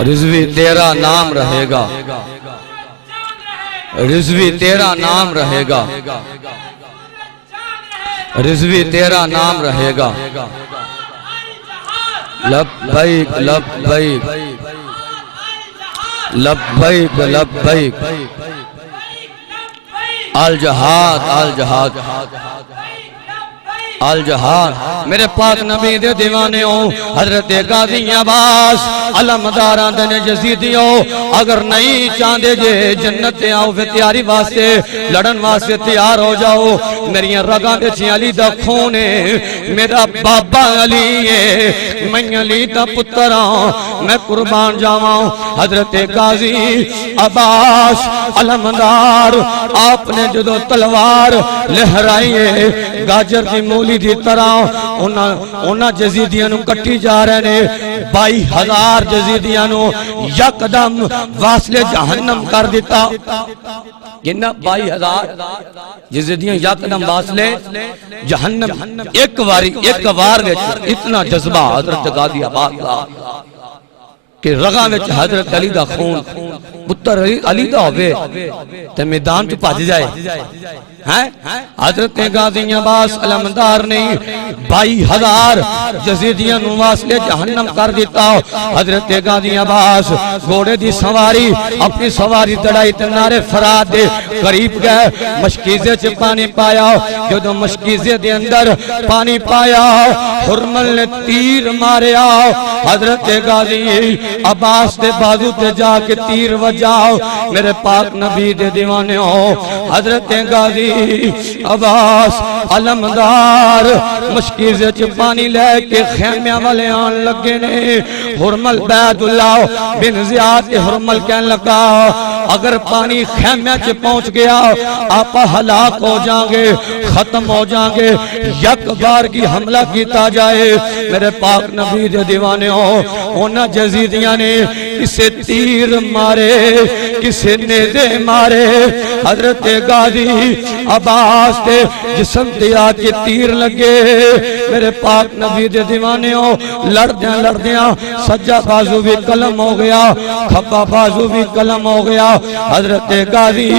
رضوی تیرا نام رہے گا رضوی تیرا نام رہے گا رضوی تیرا نام رہے گا لبیک لبیک لبیک لبیک الجہاد الجہاد الجہاد میرے پاک نبی دے دیوانے ہو حضرت غازی عباس علمداران دے جزیدی ہو اگر نہیں چاندے جے جنت آؤ پھر تیاری واسطے لڑن واسطے تیار ہو جاؤ میری رگاں دے چھیں علی دا خونے میرا بابا علی ہے میں علی دا پتراں میں قربان جاواں حضرت غازی عباس علمدار آپ نے جدو تلوار لہرائیے گاجر کی مولی دی طرح انہاں جزیدیاں نو کٹی جا رہے نے 22,000 جزیدیاں نو یکدم واصل جہنم کر دیتا کہنا 22,000 جزیدیاں یکدم واصل جہنم ایک وار اتنا جذبہ حضرت غازی عباس کا کہ رگاں وچ حضرت علی دا خون پتر علی دا ہوئے تے میدان تو پاج جائے حضرت غازی عباس علمدار نے 22,000 جزیدیاں نو واصل جہنم کر دیتا حضرت غازی عباس گھوڑے دی سواری اپنی سواری دڑائی تے نارے فرات دے قریب گئے مشکیزے چ پانی پایا جدو مشکیزے دے اندر پانی پایا حرمل نے تیر ماریا حضرت غازی عباس دے بازو تے جا کے تیر وجاؤ میرے پاک نبی دے دیوانے ہو حضرت غازی عباس علمدار مشکیزے چ پانی لے کے خیمیاں والے آن لگے نے حرمل بیعت اللہ بن زیاد حرمل کہنے لگا اگر پانی خیمیاں چ پہنچ گیا آپ ہلاک ہو جائیں گے ختم ہو جائیں گے یک بار کی حملہ کیتا جائے میرے پاک نبی دے دیوانے ہو انہاں جزیدیاں نے کسے تیر مارے کسے نیزے مارے حضرت غازی عباس دے جسم دیا کے تیر لگے میرے پاک نبی دے دیوانے ہو لڑدیاں سجا بازو بھی قلم ہو گیا کھپا بازو بھی قلم ہو گیا حضرت غازی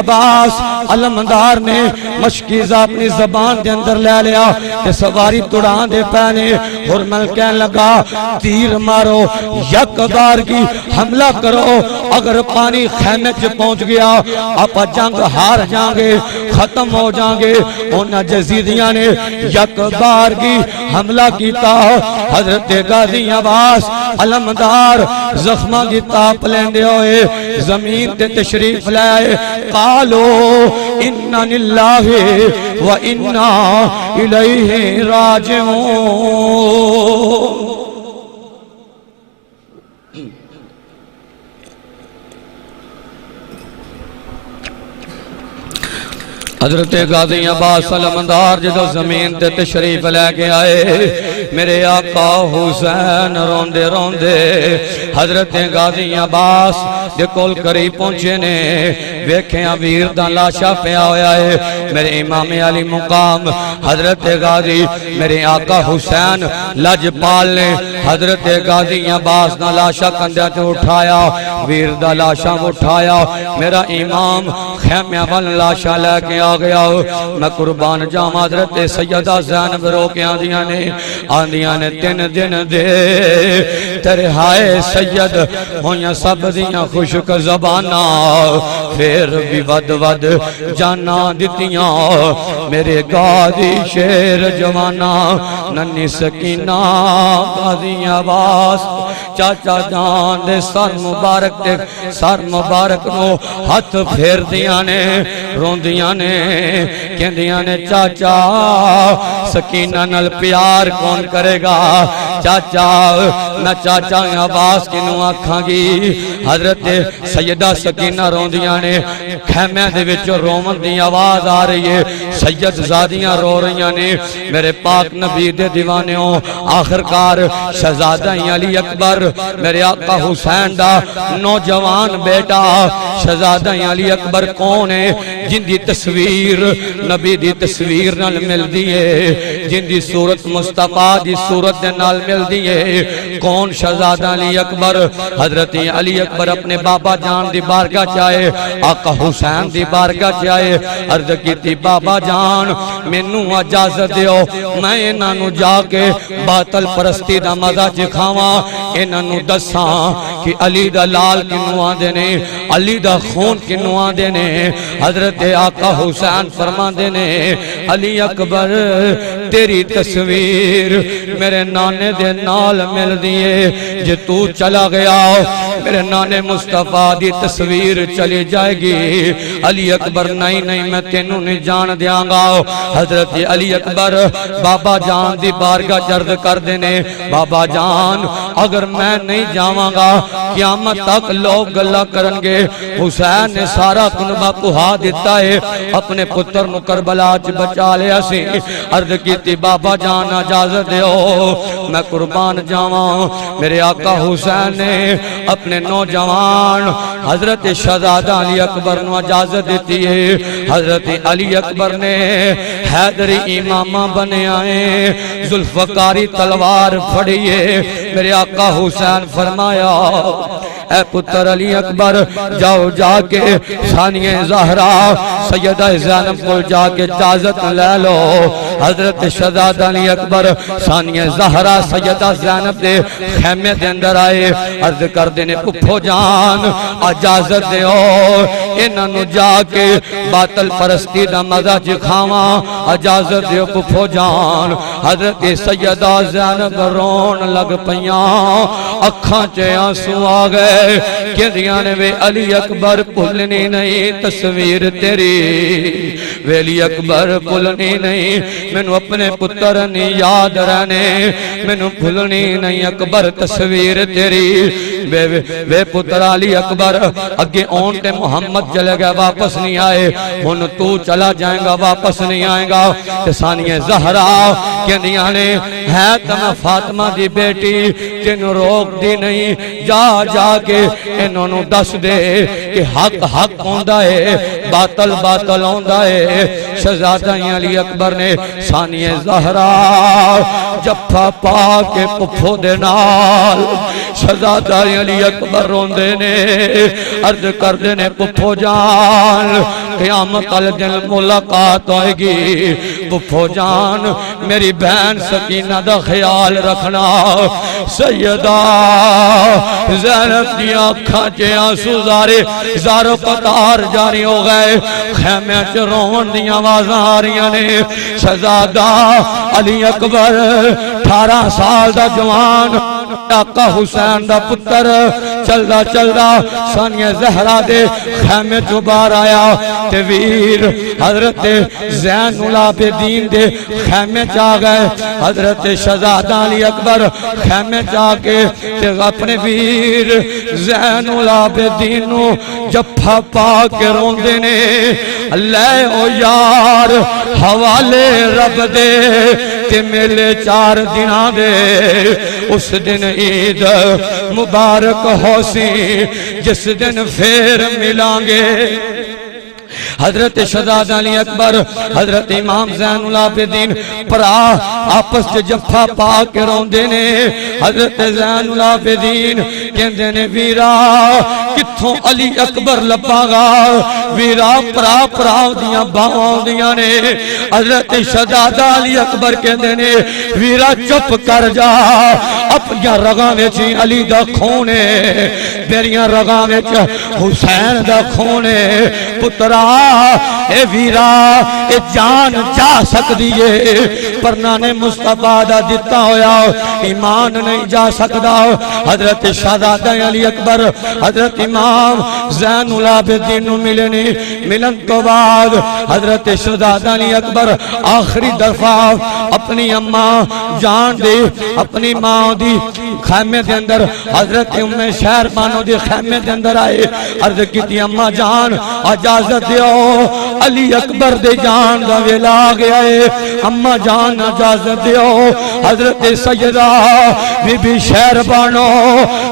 عباس علمدار نے مشکیزہ اپنی زبان دے اندر لے لیا کہ سواری توڑان دے پہنے حرمل کہنے لگا تیر مارو یک بار کی حملہ کرو اگر پانی خیمے سے پہنچ گیا آپ جنگ ہار جائیں گے ختم ہو جائیں گے انہاں جزیدیاں نے یک بار کی حملہ کیتا حضرت غازی عباس علمدار زخمہ کی تاپ لیندے ہوئے زمین تے تشریف لائے قالو اِنَّا لِلَّهِ وَإِنَّا إِلَيْهِ راجعون حضرت غازی عباس علمدار جدو زمین تے تشریف لے کے آئے میرے آقا حسین روندے روندے حضرت غازی عباس دے کول قریب پہنچے نے ویکھیں ویر دا لاشا پیا ہویا ہے میرے امام علی مقام حضرت غازی میرے آقا حسین لجپال نے حضرت غازی عباس دا لاشا کندھے تے اٹھایا ویر دا لاشا اٹھایا میرا امام خیمیہ وال لاشا لے کے آ گیا میں قربان جام حضرت سیدہ زینب رو کے آندیاں نے 3 دن دے تیرے ہائے سید ہویاں سب دیاں خوشک زبانہ پھر بھی ود جانا دیتیاں میرے غازی شیر جوانا ننی سکینہ غازی عباس چاچا جان دے سر مبارک نو ہاتھ پھیر دیاں نے روندیاں نے کہندیاں نے چاچا سکینہ نل پیار کون کرے گا چاچا نہ چاچا آواز کنوں آکھاں گی حضرت سیدہ سکینہ روندیاں نے خیمے دے وچ رومن دی آواز آ رہی ہے سید زادیاں رو رہیاں نے میرے پاک نبی دے دیوانیوں آخرکار شہزادہ علی اکبر میرے آقا حسین دا نوجوان بیٹا شہزادہ علی اکبر کون ہے جن دی تصویر نبی دی تصویر نال مل دیئے جن دی صورت مصطفیٰ دی صورت دے نال مل دیئے کون شہزادہ علی اکبر حضرت علی اکبر اپنے بابا جان دی بارگاہ چاہے آقا حسین دی بارگاہ چاہے عرض کیتی بابا جان مینوں اجازت دیو میں انہاں نو جا کے باطل پرستی دا مزہ چکھاواں انہاں نو دساں کہ علی دا لال کنوں آندے نے علی دا خون کنوں آندے نے حضرت آقا حسین فرماندے نے علی اکبر تیری تصویر میرے نانے دے نال مل دیئے جے تو چلا گیا میرے نانے مصطفیٰ دی تصویر چلی جائے گی علی اکبر نہیں میں تینوں نہیں جان دیاں گا حضرت علی اکبر بابا جان دی بارگاہ جرد کر دینے بابا جان اگر میں نہیں جاواں گا قیامت تک لوگ گلہ کرنگے حسین نے سارا کنبہ کہا دیتا ہے اپنے پتر نو کربلا چ بچا لیا سی عرض کیتی بابا جان اجازت دیو میں قربان جاواں میرے آقا حسین نے اپنے نوجوان حضرت شہزادہ علی اکبر نو اجازت دیتی ہے حضرت علی اکبر نے حیدری امامہ بنے آئے ذوالفقاری تلوار پھڑیے میرے آقا حسین فرمایا اے پتر علی اکبر جاؤ جا کے ثانیہ زہرا سیدہ زینب کو جا کے اجازت لے لو حضرت شہزادہ علی اکبر ثانیہ زہرا سیدہ زینب دے خیمے دے اندر آئے عرض کر دینے پپھو جان اجازت دیو انہاں نو جا کے باطل پرستی دا مزہ چکھاواں اجازت دیو پپھو جان حضرت سیدہ زینب رون لگ پیاں اکھاں چے آنسو آ گئے کہ دیانے وے علی اکبر پھلنی نہیں تصویر تیری وے علی اکبر پھلنی نہیں مینوں اپنے پتر نہیں یاد رہنے مینوں پھلنی نہیں اکبر تصویر تیری وے پتر علی اکبر اگے اون تے محمد چلے گئے واپس نہیں آئے ہن تو چلا جائیں گا واپس نہیں آئیں گا تے ثانیہ زہرا کہ دیانے ہے تمہیں فاطمہ دی بیٹی تینوں روک دی نہیں جا کے انہوں نے دس دے کہ حق ہوندہ ہے باطل ہوندہ ہے شہزادہ علی اکبر نے ثانیہ زہرا جفا پا کے پپھو دے نال شہزادہ علی اکبر روندے نے عرض کر دینے پپھو جان قیامت الدن ملاقات ہوئے گی پپھو جان میری بہن سکینہ دا خیال رکھنا سیدہ زینب دی آنکھاں چے آنسو زارو قطار جاری ہو گئے خیمے چ رون دی آوازاں آ رہی نے شہزادہ علی اکبر 18 سال دا جوان آقا حسین دا پتر چلدا ثانیہ زہرا دے خیمے چ باہر آیا تے ویر حضرت زین العابدین دے خیمے چ آ گئے حضرت شہزادہ علی اکبر خیمے چ آ کے تے اپنے ویر زین العابدین نو جفا پا کے روندے نے اللہ او یار حوالے رب دے تے میلے 4 دناں دے اس دن عید مبارک ہو سی جس دن پھر ملانگے حضرت شہزادہ علی اکبر حضرت امام زین العابدین پرا آپس کے جفا پا کے روندے نے حضرت زین العابدین کہندے نے ویرا کتھوں علی اکبر لبا گا ویرا پرا دیاں باہاں دیاں نے حضرت شہزادہ علی اکبر کہندے نے ویرا چپ کر جا اپنیاں رگاں وچ علی دا خون ہے میریاں رگاں وچ حسین دا خون ہے پترا اے ویرا اے جان جا سکدی ہے پر نانے مصطفیٰ دا دتا ہویا ایمان نہیں جا سکدا حضرت شہزادہ شہزادہ علی اکبر حضرت امام زین العابدین نو ملے نے ملن تو بعد حضرت شہزادہ علی اکبر آخری دفعہ اپنی اماں جان دے اپنی ماں دی خیمے دے اندر حضرت ام شہر بانو دی خیمے دے اندر آئے عرض کی اماں جان اجازت دیو علی اکبر دے جان دا ویلا آ گیا ہے اماں جان اجازت دیو حضرت سیدہ بی بی شہر بانو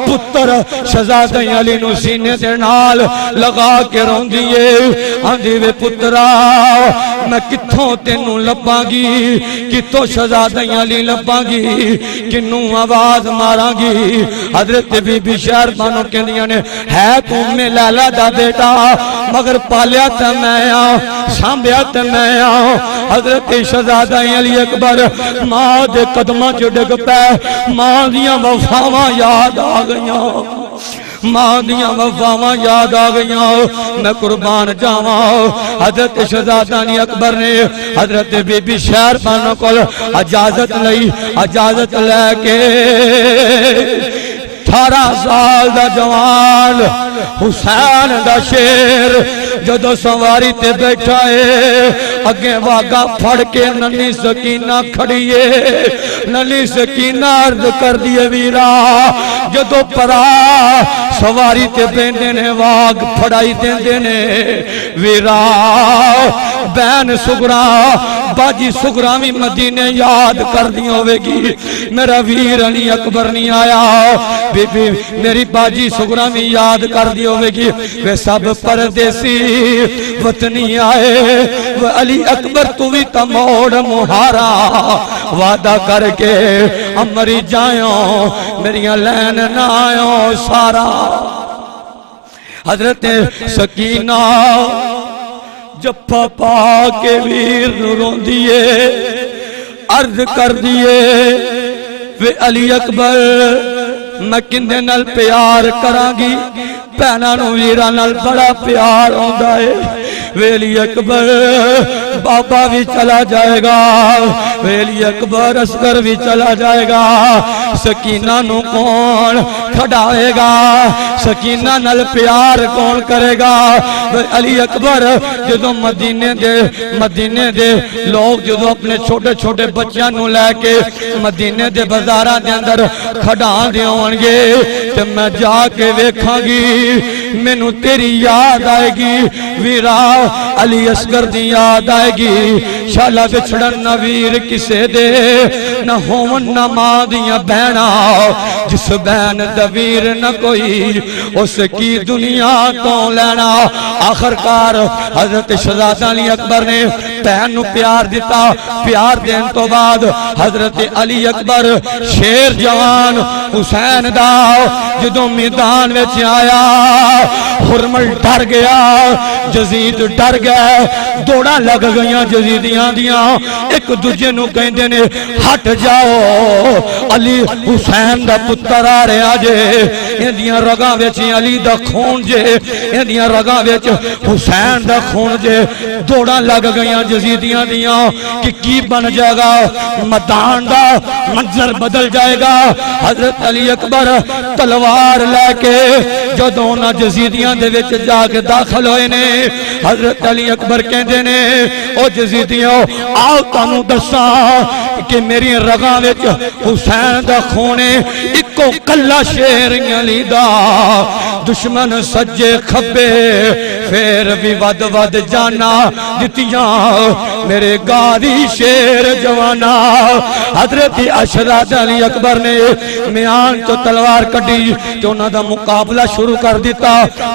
پتر شہزادہ علی نو سینے دے نال لگا کے رون دیئے آندھی وے پترا میں کتھوں تینوں لباں گی کتھوں شہزادہ علی لباں گی کنوں آواز ماراں گی حضرت بی بی شہر بانو کہندیاں نے ہے تو میں لالا دا بیٹا مگر پالیا تے میں سامبیا تے میں حضرت شہزادہ علی اکبر ماں دے قدماں چ ڈگ پے ماں دیاں وفاواں یاد آ گئیاں ماں دیاں وفاواں یاد آ گئیاں میں قربان جاواں حضرت شہزادہ علی اکبر نے حضرت بی بی شہر بانو کول اجازت لئی اجازت لے کے 18 سال دا جوان حسین دا شیر جدو سواری تے بیٹھا ہے اگے واگا پھڑ کے ننی سکینہ کھڑیے ننی سکینہ عرض کر دیے ویرا جدو پرا سواری تے بیندے نے واگ پھڑائی دیندے نے ویرا بین سگرا باجی سگرا بھی مدینے یاد کر دی ہوئے گی میرا ویر علی اکبر نہیں آیا بی بی میری باجی سگرا بھی یاد کر دی ہوئے گی وہ سب پردیسی وطنی آئے وہ علی اکبر تو بھی تموڑ مہارا وعدہ کر کے امری جائیوں میریاں لین نہ آئیوں سارا حضرت سکینہ جپا پا کے ویر نوروں دیئے عرض کر دیئے وے علی اکبر میں کندے نل پیار کرانگی پہنا نو ویرہ نل بڑا پیار ہوندہ ہے وے علی اکبر بابا بھی چلا جائے گا وے علی اکبر اصغر بھی چلا جائے گا سکینہ نو کون کھڑائے گا سکینہ نل پیار کون کرے گا وے علی اکبر جدو مدینے دے لوگ جدو اپنے چھوٹے چھوٹے بچیاں نو لے کے مدینے دے بازارہ دے اندر کھڑان دے ہونگے تو میں جا کے ویکھاں گی میں نو تیری یاد آئے گی ویرا علی اصغر دی یاد آئے گی شالہ بچھڑن نہ ویر کسے دے نہ ہومن نہ ماں دیاں بہنا جس بہن دویر نہ کوئی اس کی دنیا تو لینا آخرکار حضرت شہزادہ علی اکبر نے بہن نو پیار دیتا پیار دین تو بعد حضرت علی اکبر شیر جوان حسین دا جدو میدان وچ آیا حرمل ڈر گیا جزید ڈر گئے دوڑا لگ گئیاں جزیدیاں دیاں ایک دوجے نو کہندے نے ہٹ جاؤ علی حسین دا پتر آ رہے آجے اندیاں رگاں ویچ علی دا خون جے اندیاں رگاں ویچ حسین دا خون جے دوڑا لگ گئیاں جزیدیاں دیاں کہ کی بن جائے گا میدان دا منظر بدل جائے گا حضرت علی اکبر تلوار لے کے جدوں نہ جزیدیاں دے وچ جا کے داخل ہوئے نے حضرت علی اکبر کہندے نے او جزیدیوں آؤ تانوں دساں کہ میری رگاں وچ حسین دا خونے اکو کلا شیر علی دا دشمن سجے کھبے پھر بھی ود ود جانا دتیاں میرے گاری شیر جوانا حضرت اشراد علی اکبر نے میان تو تلوار کڑی تو انہاں دا مقابلہ شروع کر دیتا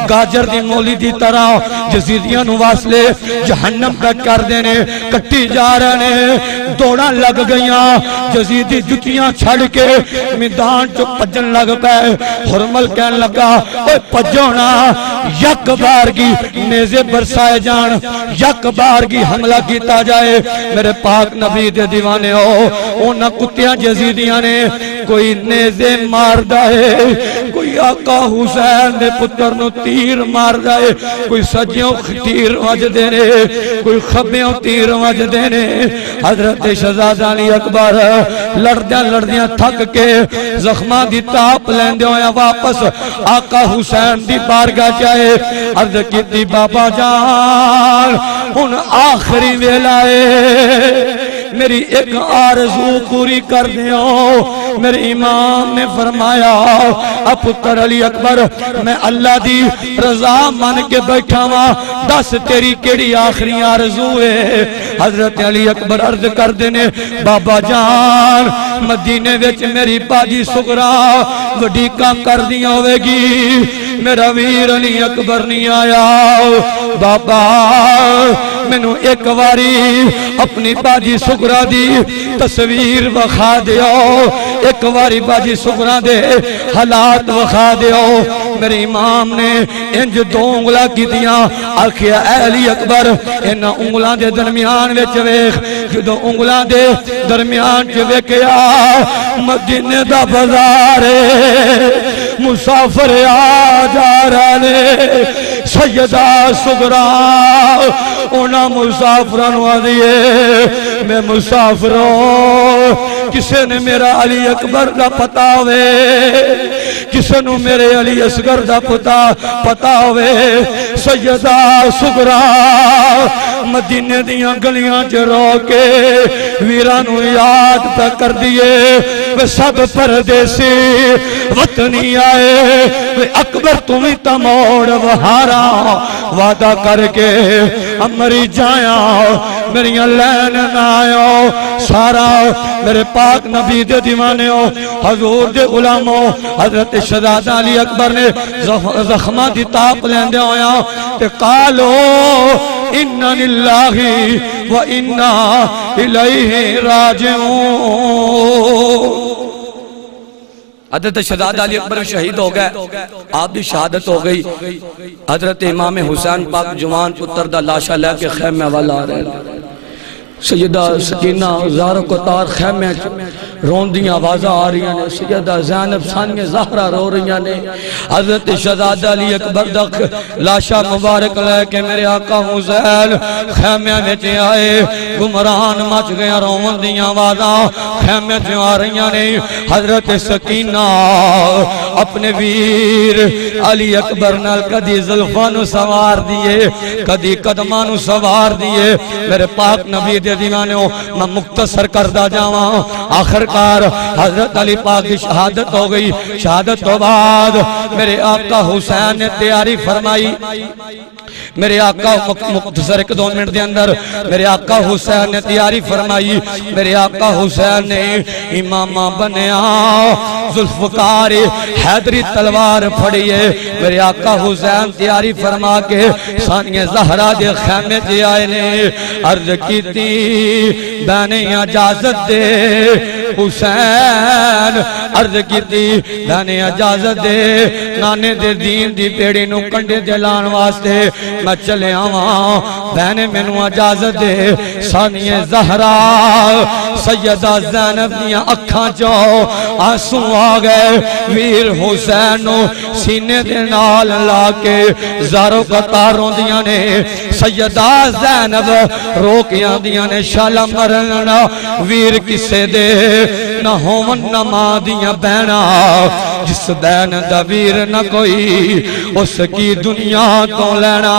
گاجر دی مولی دی طرح جزیدیاں نو واسلے جہنم تک کر دینے کٹی جا رہے نے دوڑا لگ گئیاں جزیدی جتیاں چھڑ کے میدان چو پجن لگ پے حرمل کہن لگا اوہ پجونا یک بار کی نیزے برسائے جان یک بارگی حملہ کیتا جائے میرے پاک نبی دے دیوانے ہو اونا کتیاں جزیدیاں نے کوئی نیزے مار دائے کوئی آقا حسین دے پتر نو تیر مار دائے کوئی سجیوں تیر وج دینے کوئی خبیوں تیر وج دینے حضرت شہزادہ علی اکبر لڑدیاں تھک کے زخماں دی تاپ لیندے ہویا واپس آقا حسین دی بارگاہ جائے عرض کیتی بابا جان ان آخری ویلائے میری ایک آرزو پوری کر دیو میرے امام نے فرمایا اب پتر علی اکبر میں اللہ دی رضا مان کے بیٹھا ہوا دس تیری کیڑی آخری آرزو ہے حضرت علی اکبر عرض کر دینے بابا جان مدینے وچ میری باجی سغرا وڈی کام کر دیا ہوئے گی میرا ویر علی اکبر نہیں آیا بابا مینوں ایک واری اپنی باجی سغرا دی تصویر وکھا دیو ایک واری باجی سغرا دے حالات وکھا دیو میرے امام نے انج دو انگلا کی دیاں آکھیا اے علی اکبر انہاں انگلاں دے درمیان وچ ویکھ جدوں انگلاں دے درمیان وچ ویکھیا مدینے دا بازار مسافر آ جا رہے سیدہ سغرا اونا مسافران وادیے میں مسافروں کسے نے میرا علی اکبر دا پتا ہوئے کسے نے میرے علی اصغر دا پتا ہوئے سیدہ سغرا مدینے دیاں گلیاں چرو کے ویرانو یاد پہ کر دیے وہ سب پردیسی وطنی آئے وہ اکبر تمہیں تموڑ وہارا وعدہ کر کے امری جایا میری لین نہ آئے سارا میرے پاک نبی دے دیوانے ہو حضور دے غلاموں حضرت شہزادہ علی اکبر نے زخمہ دی تاپ لیندے ہویا تے قالو اِنَّا لِلَّهِ وَإِنَّا إِلَيْهِ راجعون حضرت شہزادہ علی اکبر شہید ہو گئے آپ دی شہادت ہو گئی حضرت امام حسین پاک جوان پتر دا لاشا لے کے خیمہ والا آ رہے ہیں سیدہ سکینہ زارو کتار خیمہ روندیاں آوازہ آ رہی ہیں سیدہ زینب ثانیہ زہرہ رو رہی ہیں حضرت شہزادہ علی اکبر دا لاشا مبارک لے کے میرے آقا حسین خیمہ میں آئے گمران مچ گیا روندیاں آوازہ خیمہ میں آ رہی ہیں حضرت سکینہ اپنے ویر علی اکبر نال کدی زلفانو سوار دیے کدی قدمانو سوار دیے میرے پاک نبی دے دیوانے ہو میں مختصر کردہ جاواں آخرکار حضرت علی پاک کی شہادت ہو گئی شہادت تو بعد میرے آقا حسین نے تیاری فرمائی میرے آقا مختصر ایک دو منٹ دے اندر میرے آقا حسین نے تیاری فرمائی میرے آقا حسین نے امامہ بنیا ذوالفقار حیدری تلوار پھڑیے میرے آقا حسین تیاری فرما کے ثانیہ زہرہ دے خیمے جے آئے نے عرض کی تھی بہنے اجازت دے حسین عرض کی تھی بہنے اجازت دے نانے دے دین دی پیڑی نو کنڈے دلان واسطے میں چلے آواں بہنے میں نو اجازت دے ثانیہ زہرہ سیدہ زینب دیاں اکھاں چاہو آنسو آ گئے ویر حسین نو سینے دے نال لا کے زارو قطاروں دیاں نے سیدہ زینب روکیاں دیاں نے شالا مرنا ویر کسے دے نہ ہومن نہ ماں دیاں بہنا جس بین دا ویر نہ کوئی اس کی دنیا تو لینا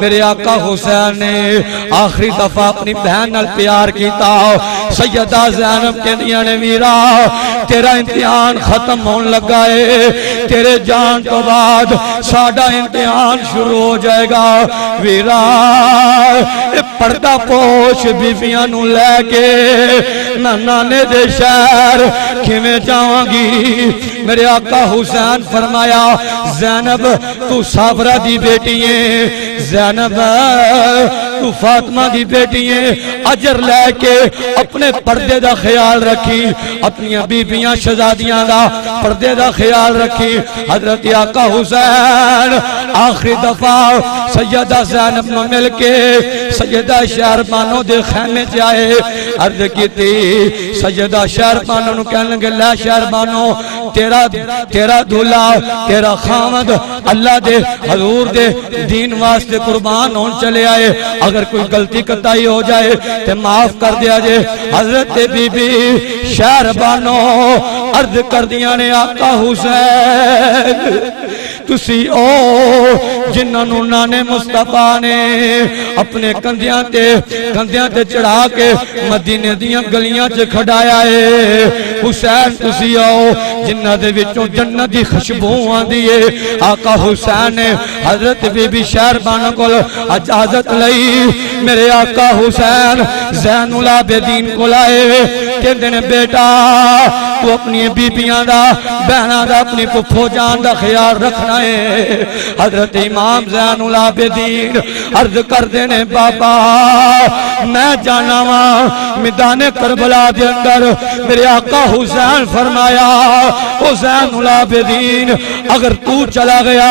میرے آقا حسین نے آخری دفعہ اپنی بہن نال پیار کیتا سیدہ زینب کے دیاں نے ویرا تیرا امتحان ختم ہون لگائے تیرے جان تو بعد ساڑھا امتحان شروع ہو جائے گا ویرا پردہ پوش بیویاں نو لے کے نانے دے شہر کھمیں جاؤں گی میرے آقا حسین فرمایا زینب تو صابرہ دی بیٹی ہیں زینب تو فاطمہ دی بیٹی ہے، اجر لے کے اپنے پردے دا خیال رکھی، اپنی بیبیاں شہزادیاں دا پردے دا خیال رکھی۔ حضرت آقا حسین آخری دفعہ سیدہ زینب میں مل کے سیدہ شہربانو دے خیمے چ آئے، عرض کی تھی سیدہ شہربانو نو کہنے لگے لے شہربانو تیرا دھولا تیرا خامد اللہ دے حضور دے دین واسطے قربان ہون چلے آئے، اگر کوئی غلطی کتائی ہو جائے تے معاف کر دیا جائے۔ حضرت بی بی شہربانو عرض کر دیا نے آقا حسین تسی او جنہاں نو نانے مصطفیٰ نے اپنے کندیاں تے چڑھا کے مدینے دیاں گلیاں چ کھڑایا ہے۔ حسین تسی او جنہاں دے وچوں جنت دی خوشبو آندی ہے۔ آقا حسین نے حضرت بی بی شہربانو کول اجازت لئی، میرے آقا حسین زین العابدین کو لائے، کہندے نے بیٹا تو اپنی بیبیاں دا بہناں دا اپنی پھپھو جان دا خیال رکھنا ہے۔ حضرت امام زین العابدین عرض کر دینے بابا میں جانا ہاں میدان کربلا دے اندر میرے آقا حسین فرمایا او زین العابدین اگر تو چلا گیا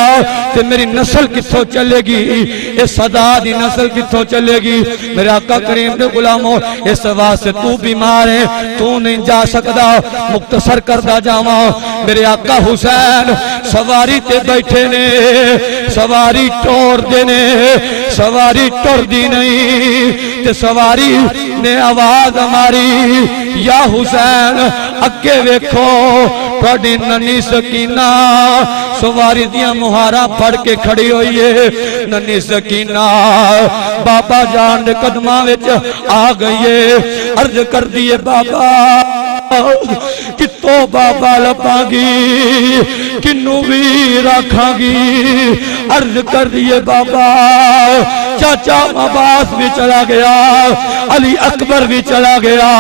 تو میری نسل کتھوں چلے گی، اس صدا دی نسل کتھوں چلے گی؟ میرے آقا کریم دے غلاموں اس واسطے تو بیمار ہے تو نہیں جا سکدا، مختصر کردہ جاواں میرے آقا حسین سواری تے بیٹھے نے، سواری ٹور دینے، سواری ٹور دی نہیں تے سواری نے آواز ہماری یا حسین اکے ویکھو تھوڑی ننی سکینہ سواری دیاں مہارا پڑھ کے کھڑی ہوئی ہے۔ ننی سکینہ بابا جان دے قدماں وچ آ گئی ہے، عرض کر دیے بابا کتوں بابا لپاں گی کنوں بھی رکھاں گی، عرض کر دیے بابا چاچا عباس بھی چلا گیا، علی اکبر بھی چلا گیا،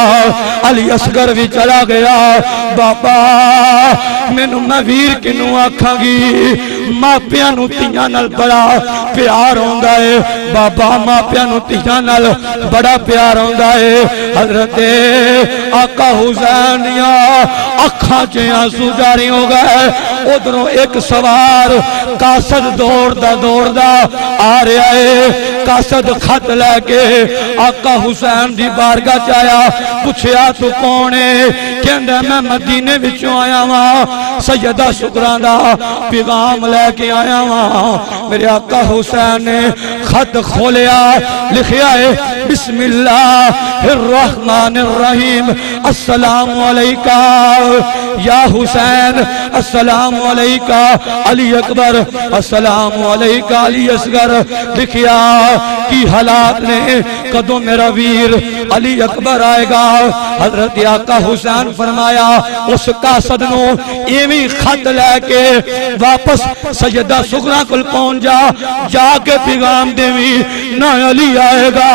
علی اصغر بھی چلا گیا، بابا مینوں میں ویر کنوں آکھاں گی؟ ماپیاں نوں تیاں نال بڑا پیار ہوندا ہے، بابا ماپیاں نوں تیاں نال بڑا پیار ہوندا ہے۔ حضرت آقا حسین دیاں اکھاں چ آنسو جاری ہو گئے، ادھروں ایک سوار قاصد دوڑدا آ رہا ہے، قاصد خط لے کے آقا حسین دی بارگاہ چ آیا، پوچھیا تو کون ہے؟ کہندا میں مدینے وچوں آیا ہاں، سیدہ شکراں دا پیغام لے کے آیا ہاں۔ میرے آقا حسین نے خط کھولیا، لکھیا ہے بسم اللہ الرحمن الرحیم، السلام علیکہ یا حسین، السلام علیکہ علی اکبر، السلام علیکہ علی اصغر۔ لکھیا کی حالات نے کدوں میرا ویر علی اکبر آئے گا؟ حضرت آقا حسین فرمایا اس قاصد نو ایویں خط لے کے واپس سیدہ سغرا کل پہنچ جا کے پیغام دیوی نہ علی آئے گا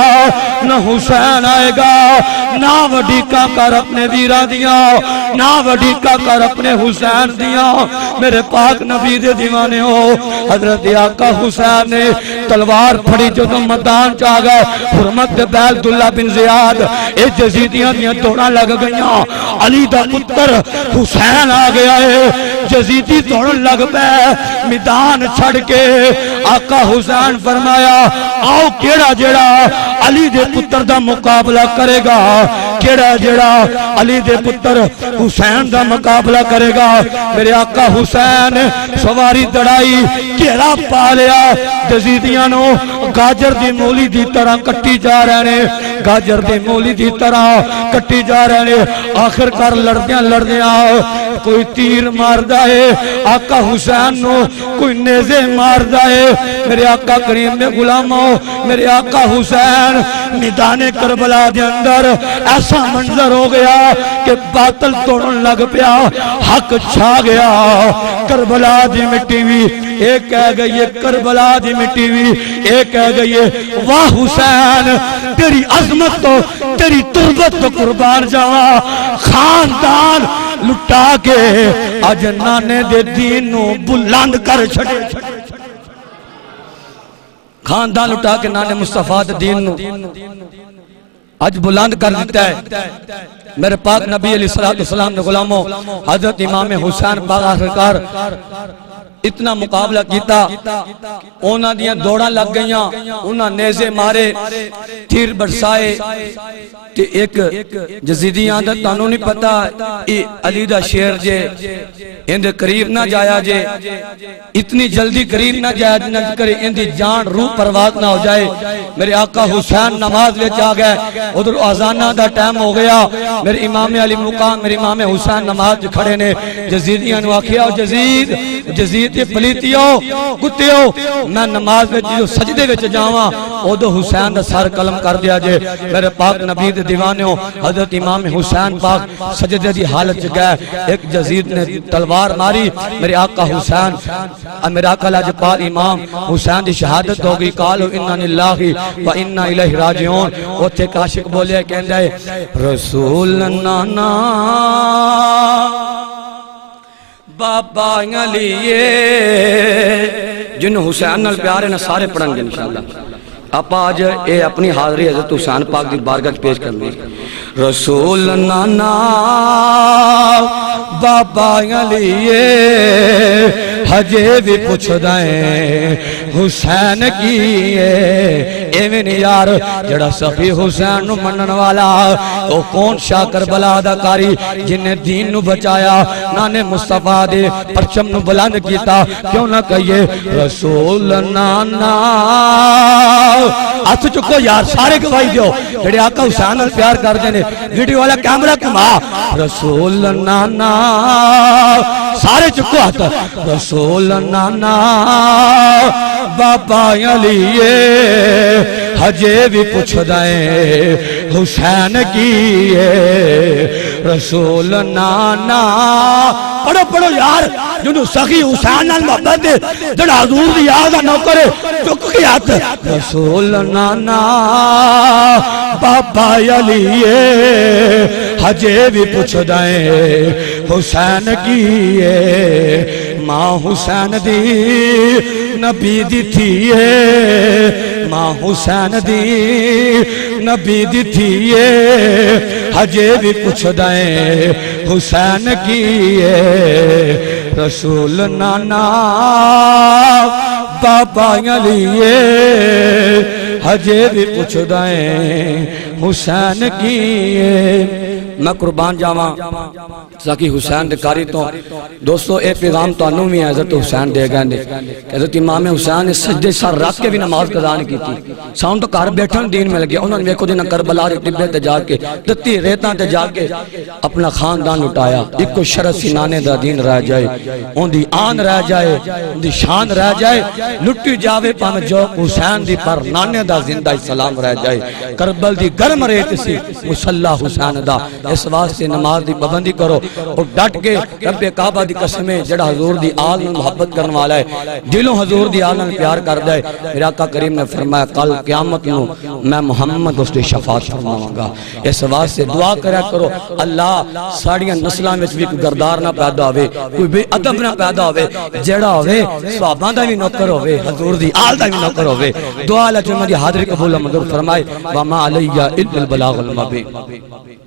نہ حسین آئے گا، نہ وڈیکا کر اپنے ویرہ دیا، نہ وڈیکا کر اپنے حسین دیا۔ میرے پاک نبی دے دیوانے ہو، حضرت آقا حسین نے تلوار پھڑی جو تو میدان چاہ گئے، حرمت بیل عبداللہ بن زیاد اے جزیدیاں دیاں دوڑاں لگ گئیاں، علی دا پتر حسین آ گیا ہے، جزیدی دوڑن لگ پہ میدان چھڑ کے آقا حسین فرمایا آؤ کیڑا جڑا علی دے پتر دا مقابلہ کرے گا، کیڑا جڑا علی دے پتر حسین دا مقابلہ کرے گا۔ میرے آقا حسین سواری دڑائی کیڑا پا لیا، جزیدیاں نو گاجر دی مولی دی طرح کٹی جا رہے ہیں، گاجر دی مولی دی طرح کٹی جا رہے ہیں، آخر کر لڑدیاں کوئی تیر مار دائے آقا حسین نو، کوئی نیزے مار دائے۔ میرے آقا کریم نے غلاموں، میرے آقا حسین میدان کربلا دے اندر ایسا منظر ہو گیا کہ باطل توڑن لگ پیا، حق چھا گیا۔ کربلا دی مٹی بھی ایک کہہ گئی ہے، کربلا دی مٹی بھی ایک کہہ گئی ہے واہ حسین تیری عظمت تو تیری تربت تو قربان جاواں، خاندان لٹا کے اج نانے دے دین نو بلند کر چھڑے، خاندان اٹھا کے نانے مصطفیٰ دے دین نو اج بلند کر دیتا ہے میرے پاک نبی علیہ السلام نے غلاموں حضرت امام حسین پاک سرکار اتنا مقابلہ کیتا اونا دیاں دوڑاں لگ گئیاں اونا نیزے مارے تیر برسائے تے ایک جزیدی آندت تانوں نہیں پتا اے علی دا شیر جے اندے قریب نہ جایا جے اتنی جلدی قریب نہ جایا جے نہ کرے اندی جان روح پرواز نہ ہو جائے میرے آقا حسین نماز وچ آ گئے ادھر اذانہ دا ٹائم ہو گیا میرے امام علی مقام میرے امام حسین نماز کھڑے نے جزیدیاں نو آکھیا جزید پلیتیو کتیو میں نماز وچ جو سجدے وچ جاواں اودو حسین دا سر قلم کر دیا جے میرے پاک نبی دے دیوانیوں حضرت امام حسین پاک سجدے دی حالت گئے ایک جزید نے تلوار ماری میرے آقا حسین میرے آقا لاجپال امام حسین دی شہادت ہو گئی قالو انا للہ و انا الیہ راجعون اوتھے کاشق بولے کہندے رسول نانا بابا علیے جنہوں حسین نال پیارے نہ سارے پڑھن گے انشاءاللہ آپ آج اے اپنی حاضری حضرت حسین پاک دی بارگاہ پیش کرنی رسول نانا بابا علیے ہجے بھی پوچھ دائیں حسین کیے ایویں یار جڑا سخی حسین نو منن والا او کون شاہ کربلا دا کاری جن نے دین نو بچایا نانے مصطفیٰ دے پرچم نو بلند کیتا کیوں نہ کہیے رسول نانا ہاتھ چکو یار سارے گواہی دیو جڑے آقا حسین نال پیار کر دینے ویڈیو والا کیمرہ کما رسول نانا سارے چکو ہاتھ رسول نانا بابا علیے ہجے بھی پوچھ دائیں حسین کیے رسول نانا پڑھو پڑھو یار جنہوں سخی حسین نال محبت دے جڑا حضور دی یاد نہ کرے چک کے ہاتھ رسول نانا بابا علیے ہجے بھی پوچھ دائیں حسین کیے ماں حسین دی نبی دی تھیے ماں حسین دی نبی دی تھیے ہجے بھی پوچھ دائیں حسین کیے رسول نانا بابا علیے ہجے بھی پوچھ دائیں حسین کیے میں قربان جاواں ساکی حسین دے کاری تو دوستو اے پیغام تو انہوں میں حضرت حسین دے گئے کہ حضرت امام حسین نے سجدے سر رکھ کے بھی نماز قضا نہیں کی تھی ساؤن تو کار بیٹھن دین میں لگے انہوں نے میرے کو دینا کربلا ٹبے تے جا کے دتی ریتاں تے جا کے اپنا خاندان اٹھایا ایک کو شرط سینانے دا دین رہ جائے ان دی آن رہ جائے ان دی شان رہ جائے لٹی جاوے پاں جو حسین دی پر نانے دا زندہ سلام رہ جائے کربل دی گرم ریت سی مسلح حسین دا اس واسطے نماز دی پابندی کرو اور ڈٹ کے رب کعبہ دی قسمیں جڑا حضور دی آل میں محبت کرنے والا ہے دلوں حضور دی آل میں پیار کر دے میرے آقا کریم نے فرمایا کل قیامت نو میں محمد اس دی شفاعت فرماؤں گا اس واسطے دعا کریا کرو اللہ ساڑیاں نسلاں میں بھی کوئی گردار نہ پیدا ہوئے کوئی بے ادب نہ پیدا ہوئے جڑا ہوئے صحابہ دا بھی نوکر ہوئے حضور دی آل دا بھی نوکر ہوئے دعا اللہ جو مجھے حاضری قبول منظور فرمائے وما علیہ الا البلاغ المبین